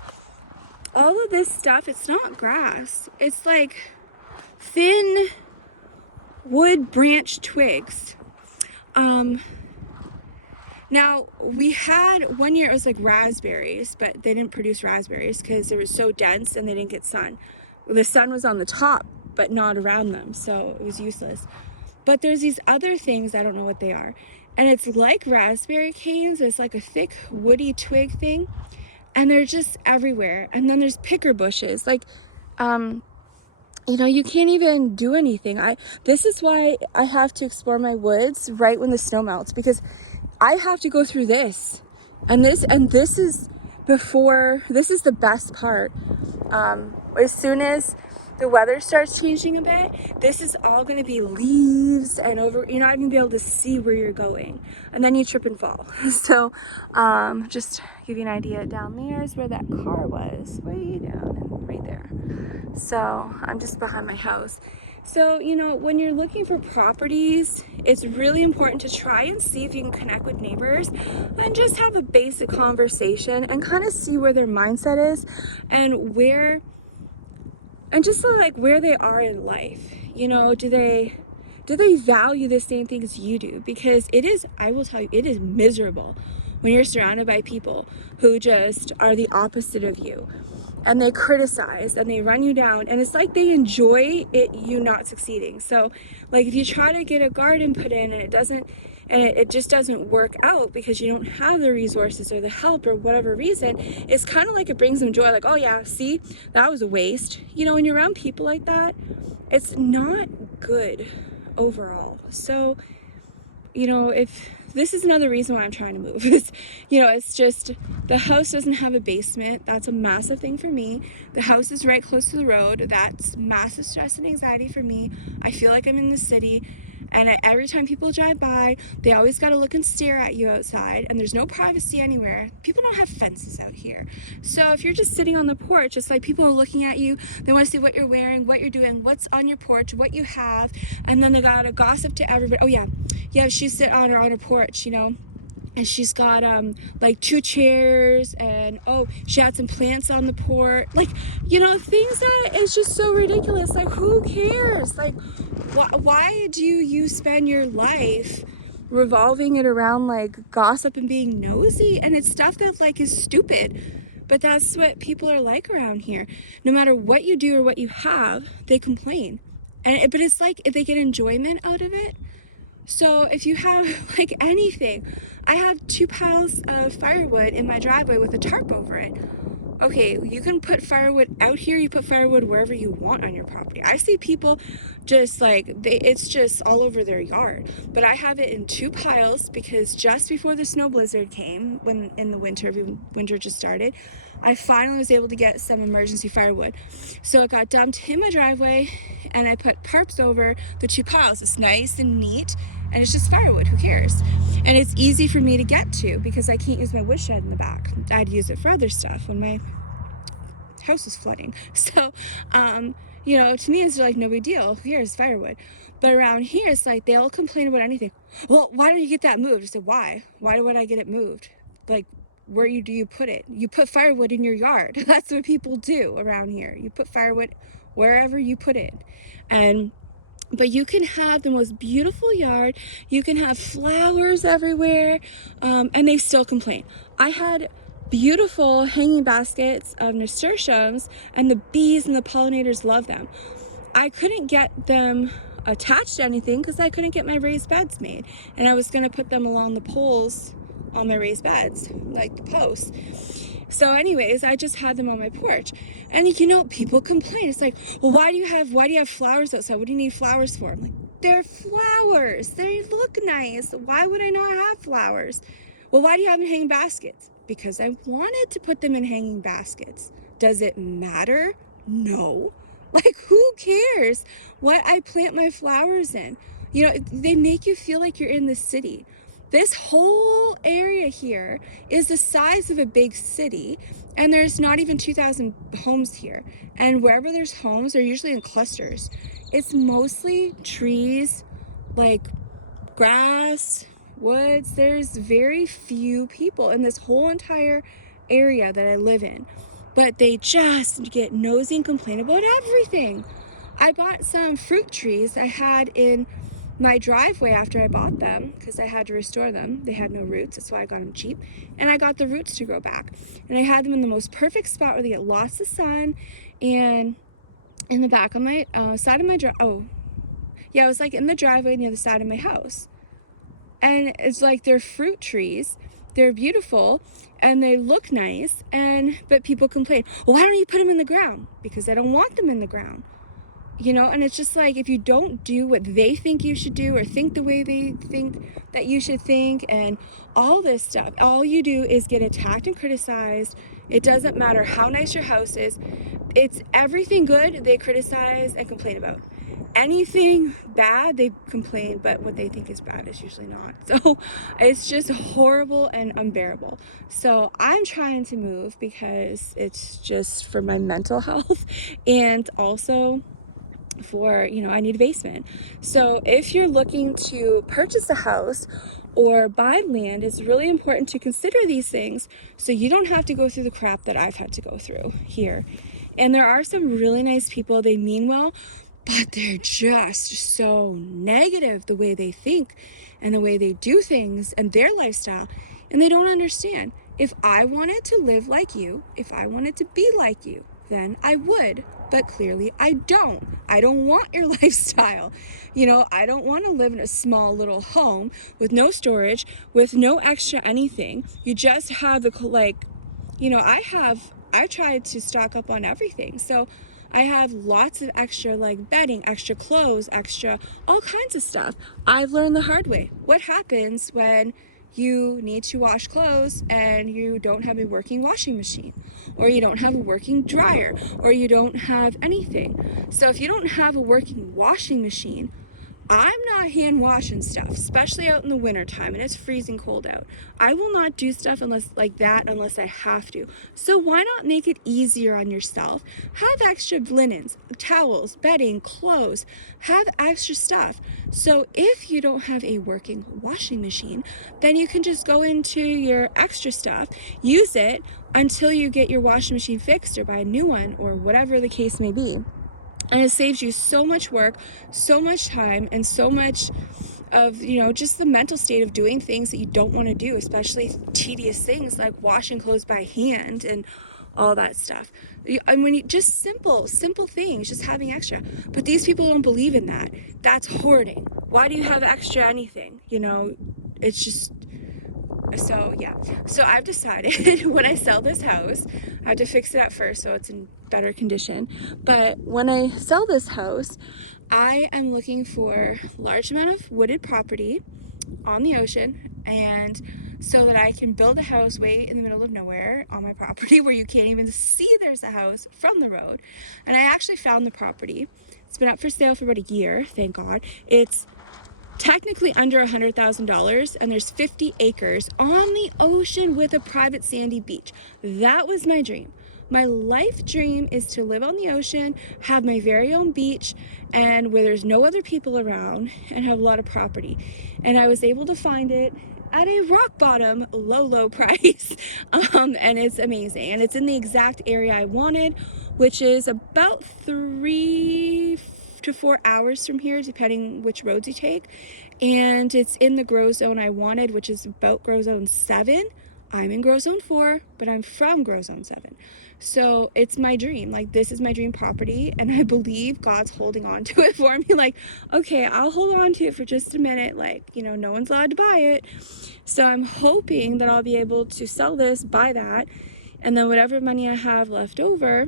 all of this stuff. It's not grass. It's like thin wood branch twigs. Now we had one year, it was like raspberries, but they didn't produce raspberries because it was so dense and they didn't get sun. The sun was on the top, but not around them, so it was useless. But there's these other things, I don't know what they are. And it's like raspberry canes. It's like a thick woody twig thing. And they're just everywhere. And then there's picker bushes. Like, you can't even do anything. This is why I have to explore my woods right when the snow melts, because I have to go through this. And this is the best part. As soon as the weather starts changing a bit, this is all going to be leaves and over, you're not even be able to see where you're going, and then you trip and fall. So just give you an idea, down there is where that car was, way down and right there. So I'm just behind my house. So when you're looking for properties, it's really important to try and see if you can connect with neighbors and just have a basic conversation and kind of see where their mindset is and just like where they are in life. Do they value the same things you do? Because I will tell you, it is miserable when you're surrounded by people who just are the opposite of you, and they criticize and they run you down, and it's like they enjoy you not succeeding. So like if you try to get a garden put in and it just doesn't work out because you don't have the resources or the help or whatever reason, it's kind of like it brings them joy, like, oh yeah, see, that was a waste. When you're around people like that, it's not good overall. So if this is another reason why I'm trying to move, is it's just the house doesn't have a basement. That's a massive thing for me. The house is right close to the road. That's massive stress and anxiety for me. I feel like I'm in the city, and every time people drive by, they always got to look and stare at you outside, and there's no privacy anywhere. People don't have fences out here. So if you're just sitting on the porch, it's like people are looking at you. They want to see what you're wearing, what you're doing, what's on your porch, what you have, and then they got to gossip to everybody. Oh yeah, she's sitting on her porch, and she's got like 2 chairs, and oh, she had some plants on the porch, like, you know, things that is just so ridiculous. Like, who cares? Like, why do you spend your life revolving it around like gossip and being nosy? And it's stuff that like is stupid, but that's what people are like around here. No matter what you do or what you have, they complain. But it's like if they get enjoyment out of it. So if you have like anything, I have 2 piles of firewood in my driveway with a tarp over it. Okay, you can put firewood out here, you put firewood wherever you want on your property. I see people just like, it's just all over their yard. But I have it in 2 piles because just before the snow blizzard came, when in the winter just started, I finally was able to get some emergency firewood. So it got dumped in my driveway, and I put tarps over the 2 piles. It's nice and neat, and it's just firewood, who cares? And it's easy for me to get to because I can't use my woodshed in the back. I'd use it for other stuff when my house is flooding. So, you know, to me it's like no big deal. Here's firewood. But around here, it's like they all complain about anything. Well, why don't you get that moved? I said, why? Why would I get it moved? Like, where do you put it? You put firewood in your yard. That's what people do around here. You put firewood wherever you put it. But you can have the most beautiful yard. You can have flowers everywhere, and they still complain. I had beautiful hanging baskets of nasturtiums, and the bees and the pollinators love them. I couldn't get them attached to anything because I couldn't get my raised beds made, and I was going to put them along the poles on my raised beds, like the posts. So anyways, I just had them on my porch. And you know, people complain. It's like, well, why do you have flowers outside? What do you need flowers for? I'm like, they're flowers. They look nice. Why would I not have flowers? Well, why do you have them in hanging baskets? Because I wanted to put them in hanging baskets. Does it matter? No. Like, who cares what I plant my flowers in? You know, they make you feel like you're in the city. This whole area here is the size of a big city, and there's not even 2,000 homes here. And wherever there's homes, they're usually in clusters. It's mostly trees, like grass, woods. There's very few people in this whole entire area that I live in. But they just get nosy and complain about everything. I bought some fruit trees I had in my driveway after I bought them because I had to restore them. They had no roots, that's why I got them cheap. And I got the roots to grow back. And I had them in the most perfect spot where they get lots of sun, and in the back of my side of my it was like in the driveway near the side of my house. And it's like they're fruit trees. They're beautiful and they look nice, but people complain, well, why don't you put them in the ground? Because I don't want them in the ground. You know, and it's just like, if you don't do what they think you should do or think the way they think that you should think and all this stuff, all you do is get attacked and criticized. It doesn't matter how nice your house is. It's everything good they criticize and complain about. Anything bad they complain, but what they think is bad is usually not. So it's just horrible and unbearable. So I'm trying to move because it's just for my mental health, and also for, you know, I need a basement. So if you're looking to purchase a house or buy land, it's really important to consider these things so you don't have to go through the crap that I've had to go through here. And there are some really nice people, they mean well, but they're just so negative the way they think and the way they do things and their lifestyle, and they don't understand. If I wanted to live like you, if I wanted to be like you, then I would. But clearly I don't. I don't want your lifestyle. You know, I don't want to live in a small little home with no storage, with no extra anything. You just have the, like, you know, I tried to stock up on everything. So I have lots of extra, like bedding, extra clothes, extra, all kinds of stuff. I've learned the hard way. What happens when you need to wash clothes and you don't have a working washing machine, or you don't have a working dryer, or you don't have anything? So if you don't have a working washing machine, I'm not hand washing stuff, especially out in the winter time and it's freezing cold out. I will not do stuff unless I have to. So why not make it easier on yourself? Have extra linens, towels, bedding, clothes, have extra stuff. So if you don't have a working washing machine, then you can just go into your extra stuff, use it until you get your washing machine fixed or buy a new one or whatever the case may be. And it saves you so much work, so much time, and so much of, just the mental state of doing things that you don't want to do, especially tedious things like washing clothes by hand and all that stuff. And when just simple things, just having extra. But these people don't believe in that. That's hoarding. Why do you have extra anything? It's just... So yeah, so I've decided when I sell this house, I have to fix it up first so it's in better condition. But when I sell this house, I am looking for a large amount of wooded property on the ocean, and so that I can build a house way in the middle of nowhere on my property where you can't even see there's a house from the road. And I actually found the property. It's been up for sale for about a year, thank God. It's technically under $100,000, and there's 50 acres on the ocean with a private sandy beach. That was my dream. My life dream is to live on the ocean, have my very own beach, and where there's no other people around, and have a lot of property. And I was able to find it at a rock bottom, low price. And it's amazing. And it's in the exact area I wanted, which is about 3 to 4 hours from here, depending which roads you take. And it's in the grow zone I wanted, which is about grow zone 7. I'm in grow zone 4, but I'm from grow zone 7. So it's my dream. Like, this is my dream property, and I believe God's holding on to it for me. Like, okay, I'll hold on to it for just a minute. Like, no one's allowed to buy it. So I'm hoping that I'll be able to sell this, buy that, and then whatever money I have left over,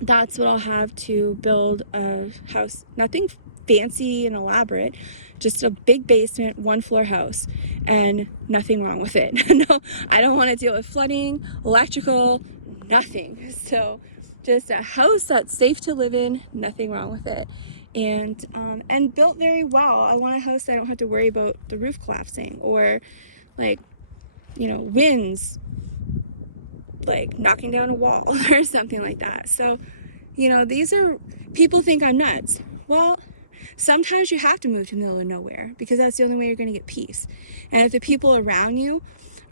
that's what I'll have to build a house. Nothing fancy and elaborate, just a big basement, 1-floor house, and nothing wrong with it. No, I don't want to deal with flooding, electrical, nothing. So just a house that's safe to live in, nothing wrong with it. And built very well. I want a house that I don't have to worry about the roof collapsing or winds like knocking down a wall or something like that. So, these are, people think I'm nuts. Well, sometimes you have to move to the middle of nowhere because that's the only way you're going to get peace. And if the people around you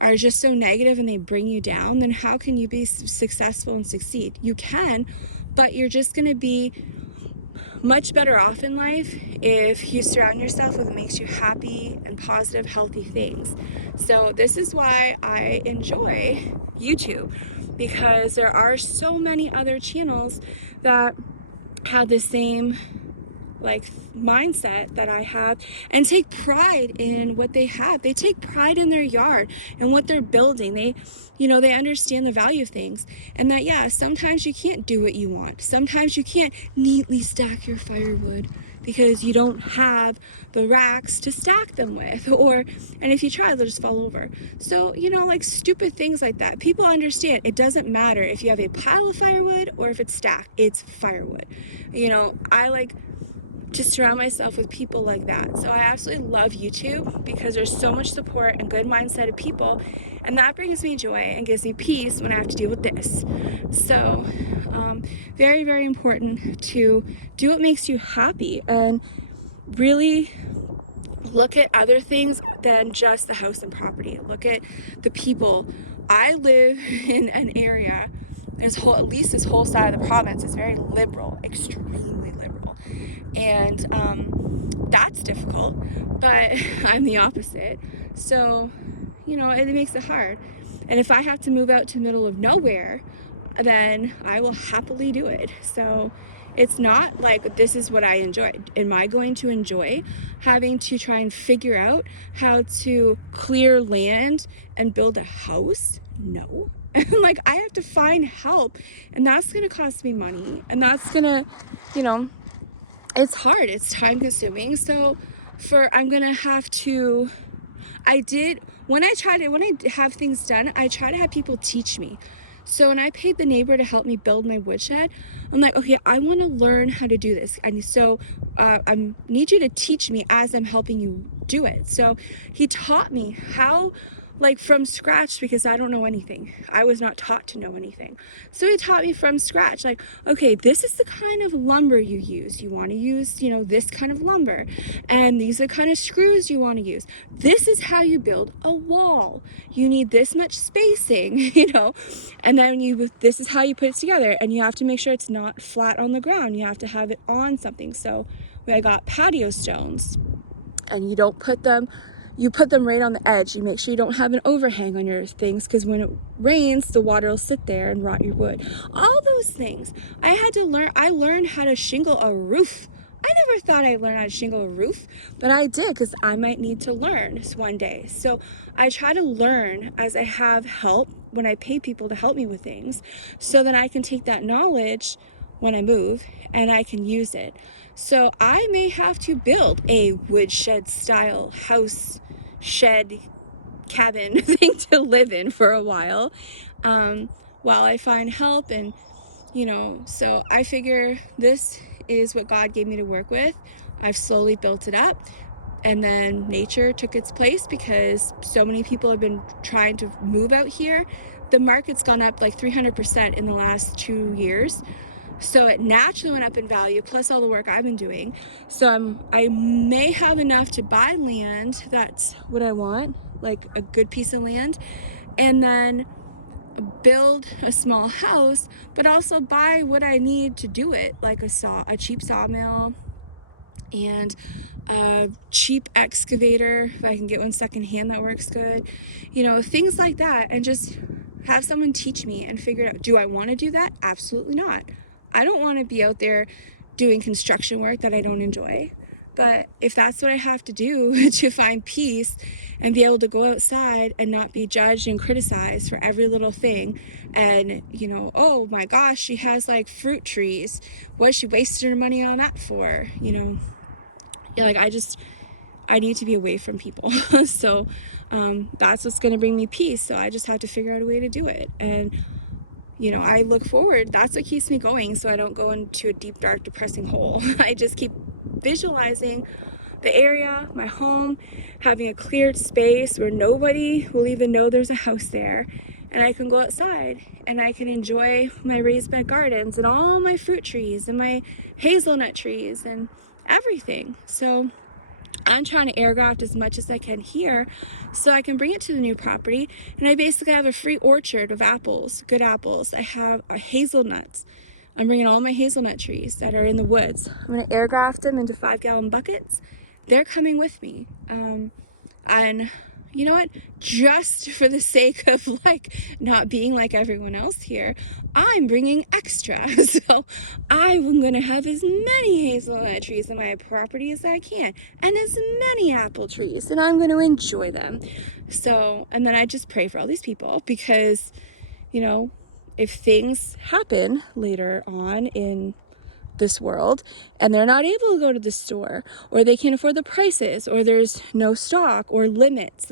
are just so negative and they bring you down, then how can you be successful and succeed? You can, but you're just going to be much better off in life if you surround yourself with what makes you happy and positive, healthy things. So this is why I enjoy YouTube, because there are so many other channels that have the same mindset that I have and take pride in what they have. They take pride in their yard and what they're building. They understand the value of things, and that, yeah, sometimes you can't do what you want. Sometimes you can't neatly stack your firewood because you don't have the racks to stack them with, and if you try, they'll just fall over. So, stupid things like that. People understand it doesn't matter if you have a pile of firewood or if it's stacked, it's firewood. I like to surround myself with people like that. So I absolutely love YouTube because there's so much support and good mindset of people, and that brings me joy and gives me peace when I have to deal with this. So very, very important to do what makes you happy and really look at other things than just the house and property. Look at the people. I live in an area, at least this whole side of the province is very liberal, extremely liberal. And that's difficult, but I'm the opposite. So, it makes it hard. And if I have to move out to the middle of nowhere, then I will happily do it. So it's not like this is what I enjoy. Am I going to enjoy having to try and figure out how to clear land and build a house? No. I have to find help, and that's going to cost me money, and that's going to, it's hard, it's time consuming. So I'm going to have to, when I have things done, I try to have people teach me. So when I paid the neighbor to help me build my woodshed, I'm like, okay, I want to learn how to do this. And so I need you to teach me as I'm helping you do it. So he taught me how, like from scratch, because I don't know anything. I was not taught to know anything. So he taught me from scratch, like, okay, this is the kind of lumber you use. You want to use, you know, this kind of lumber. And these are the kind of screws you want to use. This is how you build a wall. You need this much spacing, you know, and then this is how you put it together. And you have to make sure it's not flat on the ground. You have to have it on something. So I got patio stones, and you don't put them, you put them right on the edge. You make sure you don't have an overhang on your things, because when it rains, the water will sit there and rot your wood. All those things. I had to learn. I learned how to shingle a roof. I never thought I'd learn how to shingle a roof, but I did, because I might need to learn one day. So I try to learn as I have help, when I pay people to help me with things, so that I can take that knowledge when I move and I can use it. So I may have to build a woodshed style house, shed, cabin thing to live in for a while I find help. And you know, so I figure this is what God gave me to work with. I've slowly built it up, and then nature took its place, because so many people have been trying to move out here. The market's gone up like 300% in the last 2 years. So it naturally went up in value, plus all the work I've been doing. So I may have enough to buy land. That's what I want, like a good piece of land, and then build a small house, but also buy what I need to do it, like a cheap sawmill, and a cheap excavator, if I can get one secondhand that works good, you know, things like that, and just have someone teach me and figure it out. Do I want to do that? Absolutely not. I don't want to be out there doing construction work that I don't enjoy. But if that's what I have to do to find peace and be able to go outside and not be judged and criticized for every little thing, and you know, oh my gosh, she has like fruit trees, what is she wasting her money on that for? You know, like I need to be away from people. So that's what's going to bring me peace. So I just have to figure out a way to do it. And you know, I look forward. That's what keeps me going, so I don't go into a deep, dark, depressing hole. I just keep visualizing the area, my home, having a cleared space where nobody will even know there's a house there, and I can go outside and I can enjoy my raised bed gardens and all my fruit trees and my hazelnut trees and everything. So I'm trying to air graft as much as I can here, so I can bring it to the new property. And I basically have a free orchard of apples, good apples. I have hazelnuts. I'm bringing all my hazelnut trees that are in the woods. I'm going to air graft them into 5-gallon buckets. They're coming with me. And you know what? Just for the sake of like not being like everyone else here, I'm bringing extra. So I'm going to have as many hazelnut trees on my property as I can, and as many apple trees, and I'm going to enjoy them. So, and then I just pray for all these people, because, you know, if things happen later on in this world and they're not able to go to the store, or they can't afford the prices, or there's no stock, or limit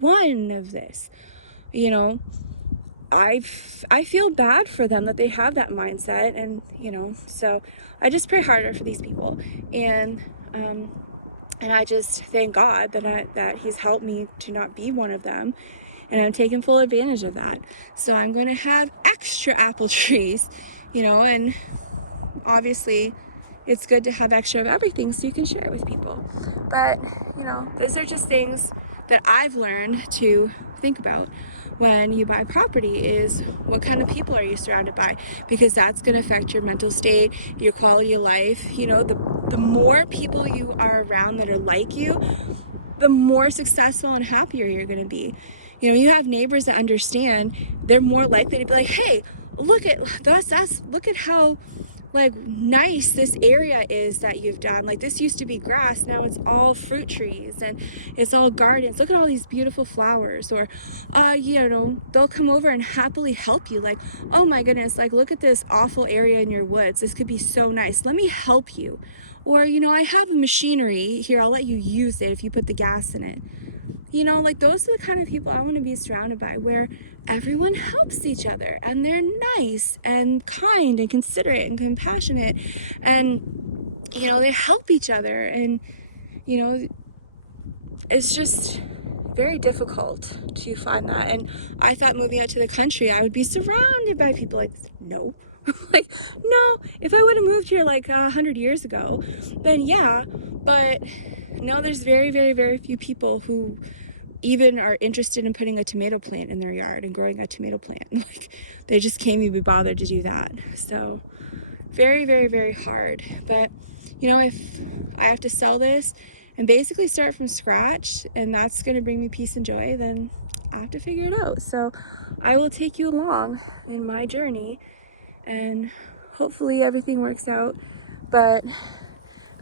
one of this, you know, I feel bad for them that they have that mindset. And you know, so I just pray harder for these people, and I just thank God that he's helped me to not be one of them, and I'm taking full advantage of that. So I'm going to have extra apple trees, you know, and obviously it's good to have extra of everything so you can share it with people. But you know, those are just things that I've learned to think about when you buy property, is what kind of people are you surrounded by, because that's going to affect your mental state, your quality of life. You know, the more people you are around that are like you, the more successful and happier you're going to be. You know, you have neighbors that understand, they're more likely to be like, hey, look at us, look at how like nice this area is that you've done. Like, this used to be grass, now it's all fruit trees and it's all gardens. Look at all these beautiful flowers. Or you know, they'll come over and happily help you, like, oh my goodness, like, look at this awful area in your woods, this could be so nice, let me help you. Or, you know, I have a machinery here, I'll let you use it if you put the gas in it. You know, like those are the kind of people I want to be surrounded by, where everyone helps each other and they're nice and kind and considerate and compassionate, and you know, they help each other. And you know, it's just very difficult to find that. And I thought moving out to the country I would be surrounded by people like this. No. Like, no, if I would have moved here like 100 years ago, then yeah. But no, there's very, very, very few people who even are interested in putting a tomato plant in their yard and growing a tomato plant. Like, they just can't even be bothered to do that. So very, very, very hard. But you know, if I have to sell this and basically start from scratch, and that's going to bring me peace and joy, then I have to figure it out. So I will take you along in my journey, and hopefully everything works out. But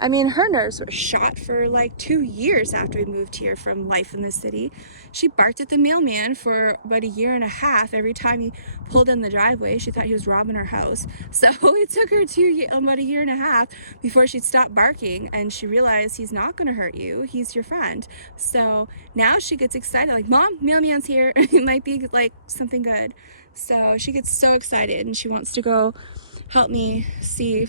I mean, her nerves were shot for like 2 years after we moved here from life in the city. She barked at the mailman for about 1.5 years every time he pulled in the driveway. She thought he was robbing her house. So it took her about 1.5 years before she'd stop barking, and she realized he's not going to hurt you. He's your friend. So now she gets excited, like, Mom, mailman's here. It might be like something good. So she gets so excited, and she wants to go help me see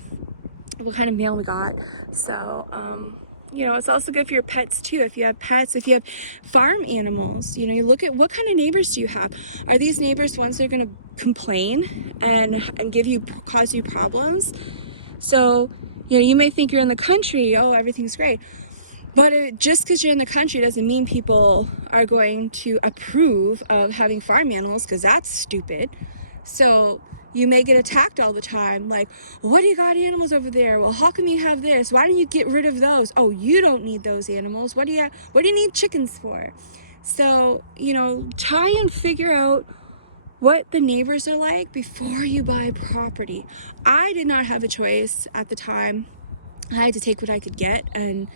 what kind of mail we got. So you know, it's also good for your pets too. If you have pets, if you have farm animals, you know, you look at what kind of neighbors do you have. Are these neighbors ones that are going to complain and cause you problems? So you know, you may think you're in the country, oh, everything's great, but just because you're in the country doesn't mean people are going to approve of having farm animals, because that's stupid. So you may get attacked all the time, like, well, what do you got animals over there? Well, how come you have this? Why don't you get rid of those? Oh, you don't need those animals. What do you need chickens for? So, you know, try and figure out what the neighbors are like before you buy property. I did not have a choice at the time. I had to take what I could get, and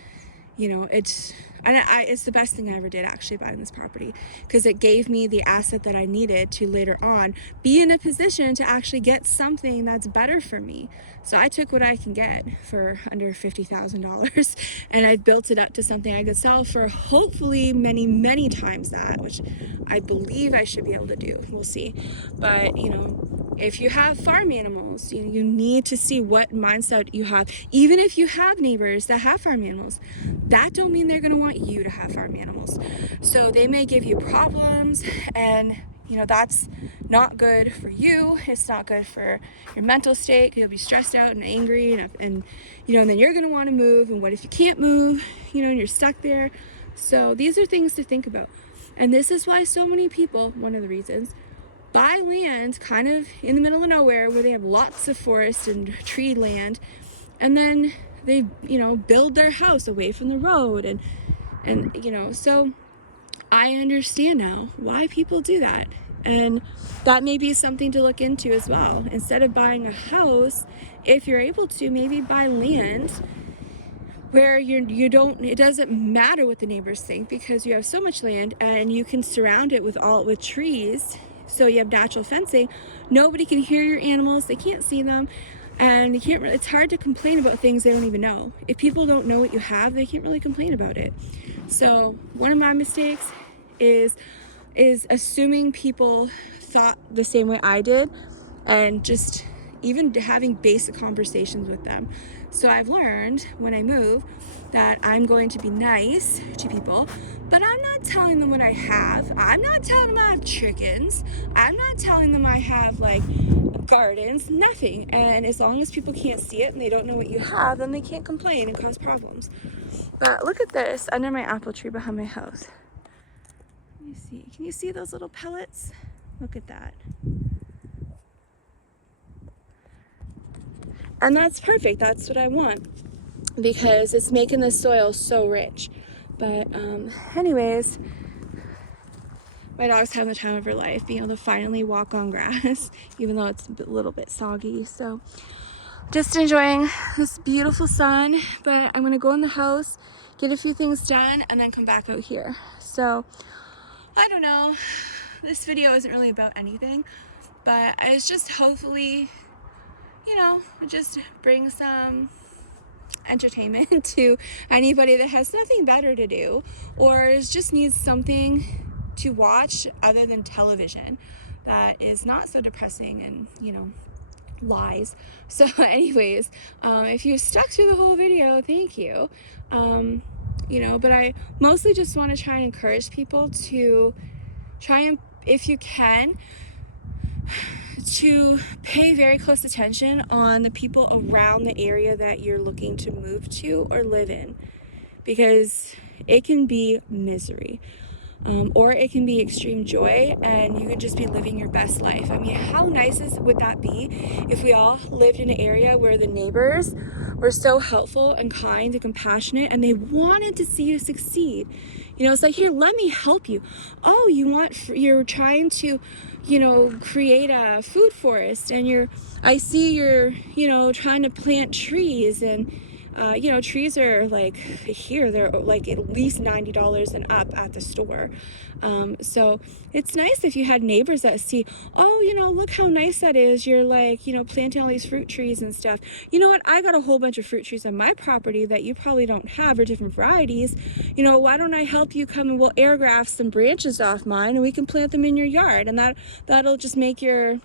you know, it's the best thing I ever did, actually, buying this property, because it gave me the asset that I needed to later on be in a position to actually get something that's better for me. So I took what I can get for under $50,000, and I built it up to something I could sell for hopefully many, many times that, which I believe I should be able to do. We'll see. But you know, if you have farm animals, you need to see what mindset you have. Even if you have neighbors that have farm animals, that don't mean they're going to want you to have farm animals. So they may give you problems, and you know, that's not good for you. It's not good for your mental state. You'll be stressed out and angry, and you know, and then you're going to want to move, and what if you can't move, you know, and you're stuck there. So these are things to think about. And this is why so many people, one of the reasons, buy land kind of in the middle of nowhere where they have lots of forest and tree land, and then they, you know, build their house away from the road, and you know, so I understand now why people do that. And that may be something to look into as well. Instead of buying a house, if you're able to, maybe buy land where you don't, it doesn't matter what the neighbors think, because you have so much land and you can surround it with trees. So you have natural fencing. Nobody can hear your animals. They can't see them. And you can't really, it's hard to complain about things they don't even know. If people don't know what you have, they can't really complain about it. So one of my mistakes is assuming people thought the same way I did, and just even having basic conversations with them. So I've learned when I move that I'm going to be nice to people, but I'm not telling them what I have. I'm not telling them I have chickens. I'm not telling them I have like gardens, nothing. And as long as people can't see it and they don't know what you have, then they can't complain and cause problems. But look at this under my apple tree behind my house. Let me see. Can you see those little pellets? Look at that. And that's perfect. That's what I want, because it's making the soil so rich. But anyways, my dog's having the time of her life, being able to finally walk on grass, even though it's a little bit soggy. So just enjoying this beautiful sun. But I'm gonna go in the house, get a few things done, and then come back out here. So I don't know, this video isn't really about anything, but it's just hopefully, you know, just bring some entertainment to anybody that has nothing better to do or just needs something to watch other than television that is not so depressing and, you know, lies. So anyways, if you stuck through the whole video, thank you. You know, but I mostly just want to try and encourage people to try and, if you can, to pay very close attention on the people around the area that you're looking to move to or live in, because it can be misery. Or it can be extreme joy, and you could just be living your best life. I mean, how nice would that be if we all lived in an area where the neighbors were so helpful and kind and compassionate, and they wanted to see you succeed? You know, it's like, here, let me help you. Oh, you're trying to, you know, create a food forest, and I see you're, you know, trying to plant trees, and you know, trees are like, here they're like at least $90 and up at the store. So it's nice if you had neighbors that see, oh, you know, look how nice that is. You're like, you know, planting all these fruit trees and stuff. You know what? I got a whole bunch of fruit trees on my property that you probably don't have, or different varieties. You know, why don't I help you come and we'll air graft some branches off mine and we can plant them in your yard, and that'll just make your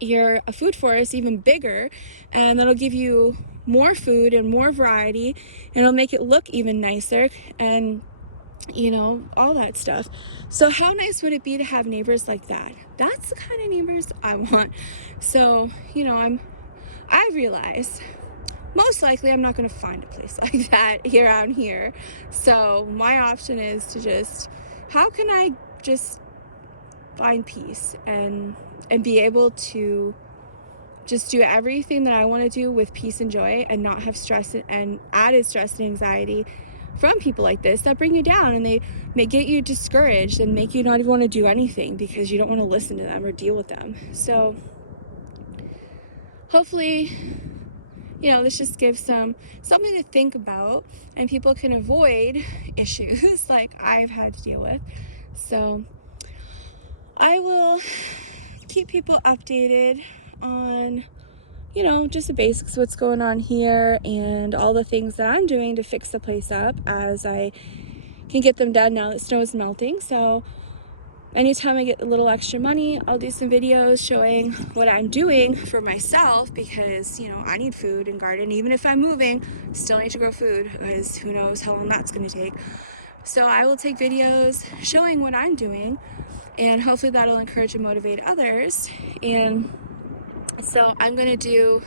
a food forest even bigger, and that'll give you more food and more variety, and it'll make it look even nicer, and you know, all that stuff. So how nice would it be to have neighbors like that? That's the kind of neighbors I want. So, you know, I realize most likely I'm not going to find a place like that around here. So my option is to just, how can I just find peace and be able to just do everything that I want to do with peace and joy, and not have stress and added stress and anxiety from people like this that bring you down, and they may get you discouraged and make you not even want to do anything because you don't want to listen to them or deal with them. So hopefully, you know, this just gives something to think about, and people can avoid issues like I've had to deal with. So I will keep people updated on, you know, just the basics of what's going on here and all the things that I'm doing to fix the place up as I can get them done now that snow is melting. So anytime I get a little extra money, I'll do some videos showing what I'm doing for myself, because, you know, I need food and garden. Even if I'm moving, still need to grow food, because who knows how long that's going to take. So I will take videos showing what I'm doing, and hopefully that'll encourage and motivate others. And so I'm going to do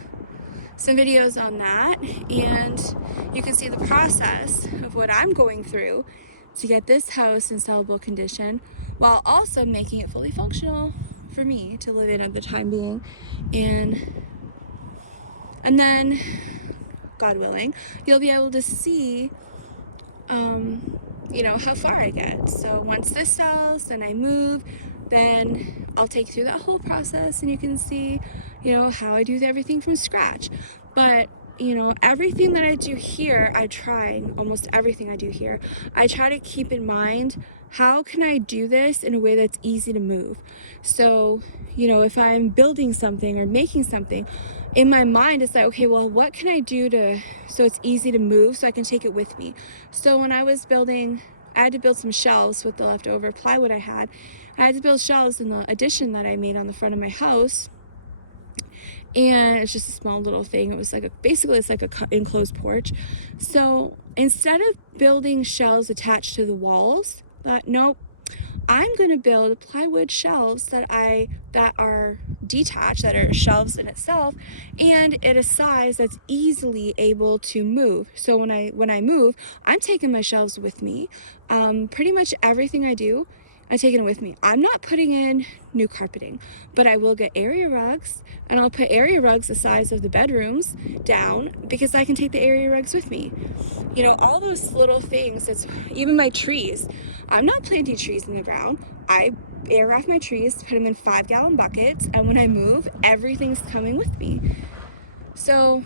some videos on that, and you can see the process of what I'm going through to get this house in sellable condition, while also making it fully functional for me to live in at the time being. And then, God willing, you'll be able to see you know, how far I get. So once this sells and I move, then I'll take you through that whole process, and you can see, you know, how I do everything from scratch. But, you know, everything that I do here, almost everything I do here, I try to keep in mind, how can I do this in a way that's easy to move? So, you know, if I'm building something or making something, in my mind it's like, okay, well, what can I do so it's easy to move, so I can take it with me? So when I was building, I had to build some shelves with the leftover plywood I had. I had to build shelves in the addition that I made on the front of my house, and it's just a small little thing. It was like basically it's like a enclosed porch. So instead of building shelves attached to the walls, nope, I'm going to build plywood shelves that are detached, that are shelves in itself, and at a size that's easily able to move. So when I move, I'm taking my shelves with me. Pretty much everything I do, I'm taking it with me. I'm not putting in new carpeting, but I will get area rugs, and I'll put area rugs the size of the bedrooms down, because I can take the area rugs with me. You know, all those little things. It's even my trees. I'm not planting trees in the ground. I air graft my trees, put them in 5-gallon buckets, and when I move, everything's coming with me. So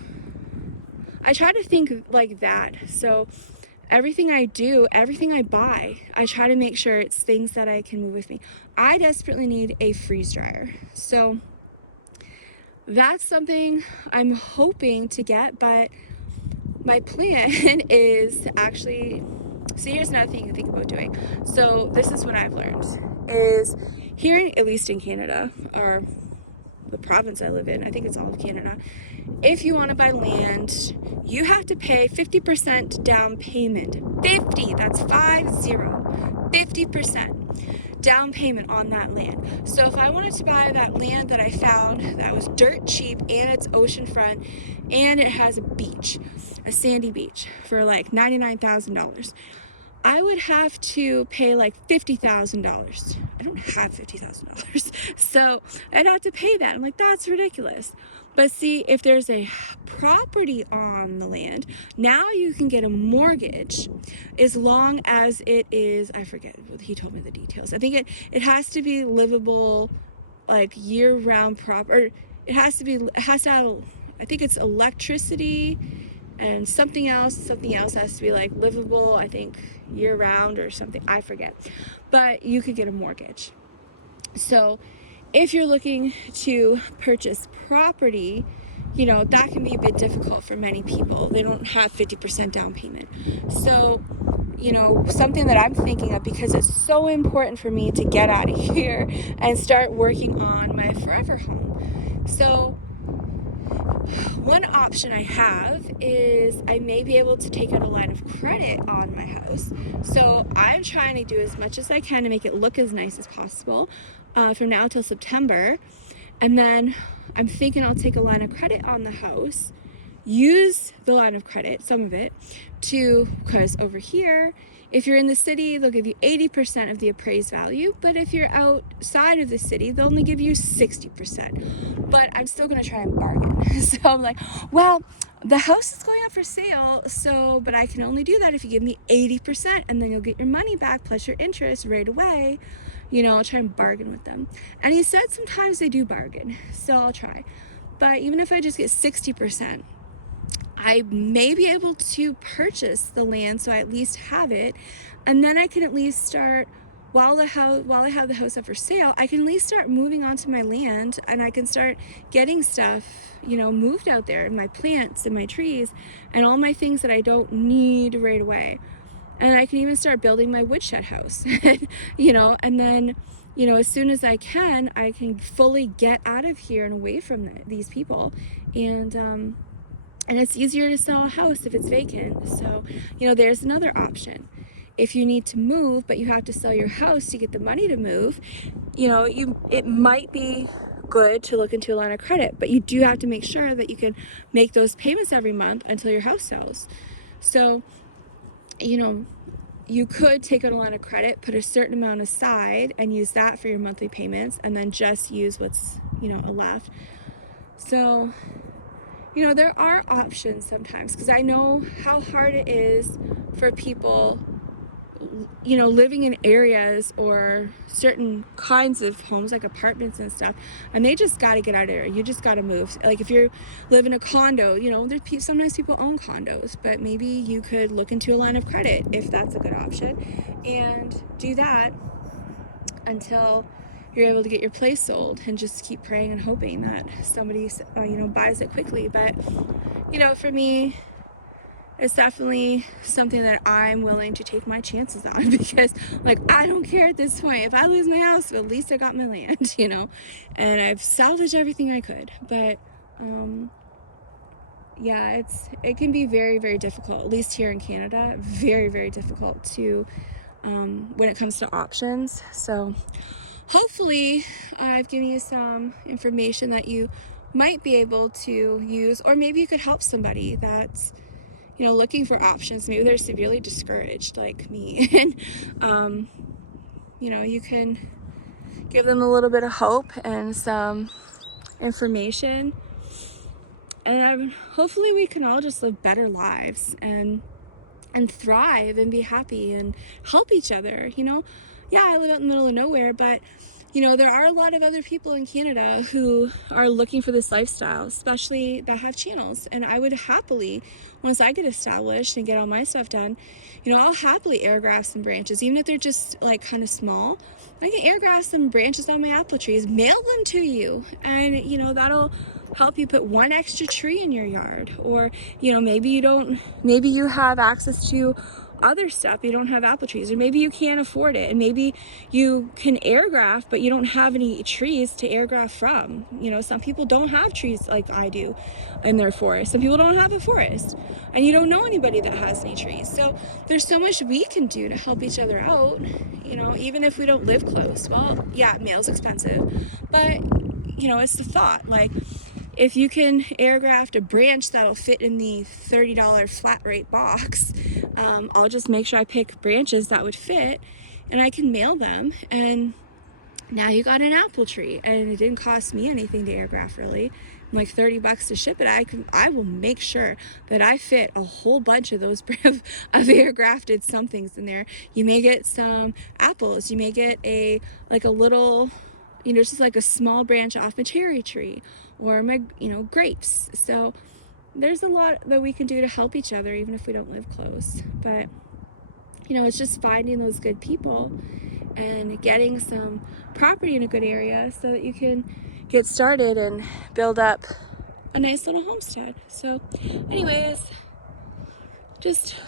I try to think like that. So everything I do, everything I buy, I try to make sure it's things that I can move with me. I desperately need a freeze dryer. So that's something I'm hoping to get, but my plan is actually, so here's another thing you can think about doing. So this is what I've learned, is here, at least in Canada, or the province I live in, I think it's all of Canada, if you want to buy land, you have to pay 50% down payment. 50, that's 50% down payment on that land. So if I wanted to buy that land that I found that was dirt cheap and it's oceanfront and it has a beach, a sandy beach, for like $99,000, I would have to pay like $50,000. I don't have $50,000. So I'd have to pay that. I'm like, that's ridiculous. But see, if there's a property on the land, now you can get a mortgage as long as it is, I forget, he told me the details. I think it has to be livable, like year-round proper. It has to have, I think it's electricity and something else has to be like livable, I think year-round or something, I forget. But you could get a mortgage. So if you're looking to purchase property, that can be a bit difficult for many people. They don't have 50% down payment. So, something that I'm thinking of, because it's so important for me to get out of here and start working on my forever home. So one option I have is I may be able to take out a line of credit on my house. So I'm trying to do as much as I can to make it look as nice as possible from now till September. And then I'm thinking I'll take a line of credit on the house, use the line of credit, some of it, because over here, if you're in the city, they'll give you 80% of the appraised value, but if you're outside of the city, they'll only give you 60%. But I'm still gonna try and bargain. So I'm like, well, the house is going up for sale, but I can only do that if you give me 80%, and then you'll get your money back plus your interest right away. I'll try and bargain with them. And he said sometimes they do bargain, so I'll try. But even if I just get 60%, I may be able to purchase the land, so I at least have it, and then I can at least start, while I have the house up for sale, I can at least start moving onto my land, and I can start getting stuff, moved out there, and my plants and my trees and all my things that I don't need right away. And I can even start building my woodshed house, and then, as soon as I can fully get out of here and away from these people. And it's easier to sell a house if it's vacant. So, there's another option. If you need to move, but you have to sell your house to get the money to move, it might be good to look into a line of credit, but you do have to make sure that you can make those payments every month until your house sells. So, you could take out a line of credit, put a certain amount aside, and use that for your monthly payments, and then just use what's, left. So, there are options sometimes, because I know how hard it is for people, living in areas or certain kinds of homes, like apartments and stuff, and they just got to get out of there. You just got to move. Like if you live in a condo, sometimes people own condos, but maybe you could look into a line of credit if that's a good option, and do that until you're able to get your place sold, and just keep praying and hoping that somebody buys it quickly. But for me, it's definitely something that I'm willing to take my chances on, because I don't care at this point. If I lose my house, at least I got my land, and I've salvaged everything I could. But yeah, it can be very, very difficult, at least here in Canada, very, very difficult to when it comes to options. So hopefully I've given you some information that you might be able to use, or maybe you could help somebody that's looking for options. Maybe they're severely discouraged like me, and you can give them a little bit of hope and some information, and hopefully we can all just live better lives and thrive and be happy and help each other. Yeah, I live out in the middle of nowhere, but you know, there are a lot of other people in Canada who are looking for this lifestyle, especially that have channels. And I would happily, once I get established and get all my stuff done, you know, I'll happily air graft some branches, even if they're just like kind of small. I can air graft some branches on my apple trees, mail them to you, and you know, that'll help you put one extra tree in your yard. Or, you know, maybe you have access to other stuff, you don't have apple trees, or maybe you can't afford it, and maybe you can air graft but you don't have any trees to air graft from. You know, some people don't have trees like I do in their forest. Some people don't have a forest, and you don't know anybody that has any trees. So there's so much we can do to help each other out, you know, even if we don't live close. Well, yeah, mail's expensive, but you know, it's the thought, like, if you can air graft a branch that'll fit in the $30 flat rate box, I'll just make sure I pick branches that would fit, and I can mail them, and now you got an apple tree, and it didn't cost me anything to air graft, really, like $30 to ship it. I will make sure that I fit a whole bunch of those of air grafted somethings in there. You may get some apples, you may get a little, you know, just like a small branch off a cherry tree, or my, you know, grapes. So there's a lot that we can do to help each other, even if we don't live close. But you know, it's just finding those good people and getting some property in a good area so that you can get started and build up a nice little homestead. So anyways, just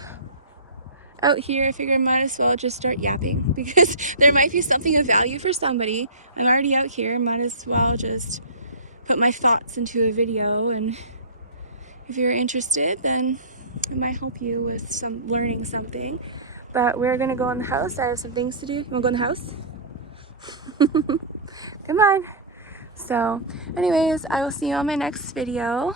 out here, I figure I might as well just start yapping, because there might be something of value for somebody. I'm already out here, might as well just put my thoughts into a video, and if you're interested, then it might help you with some learning something. But we're gonna go in the house. I have some things to do. You wanna go in the house? Come on. So anyways, I will see you on my next video.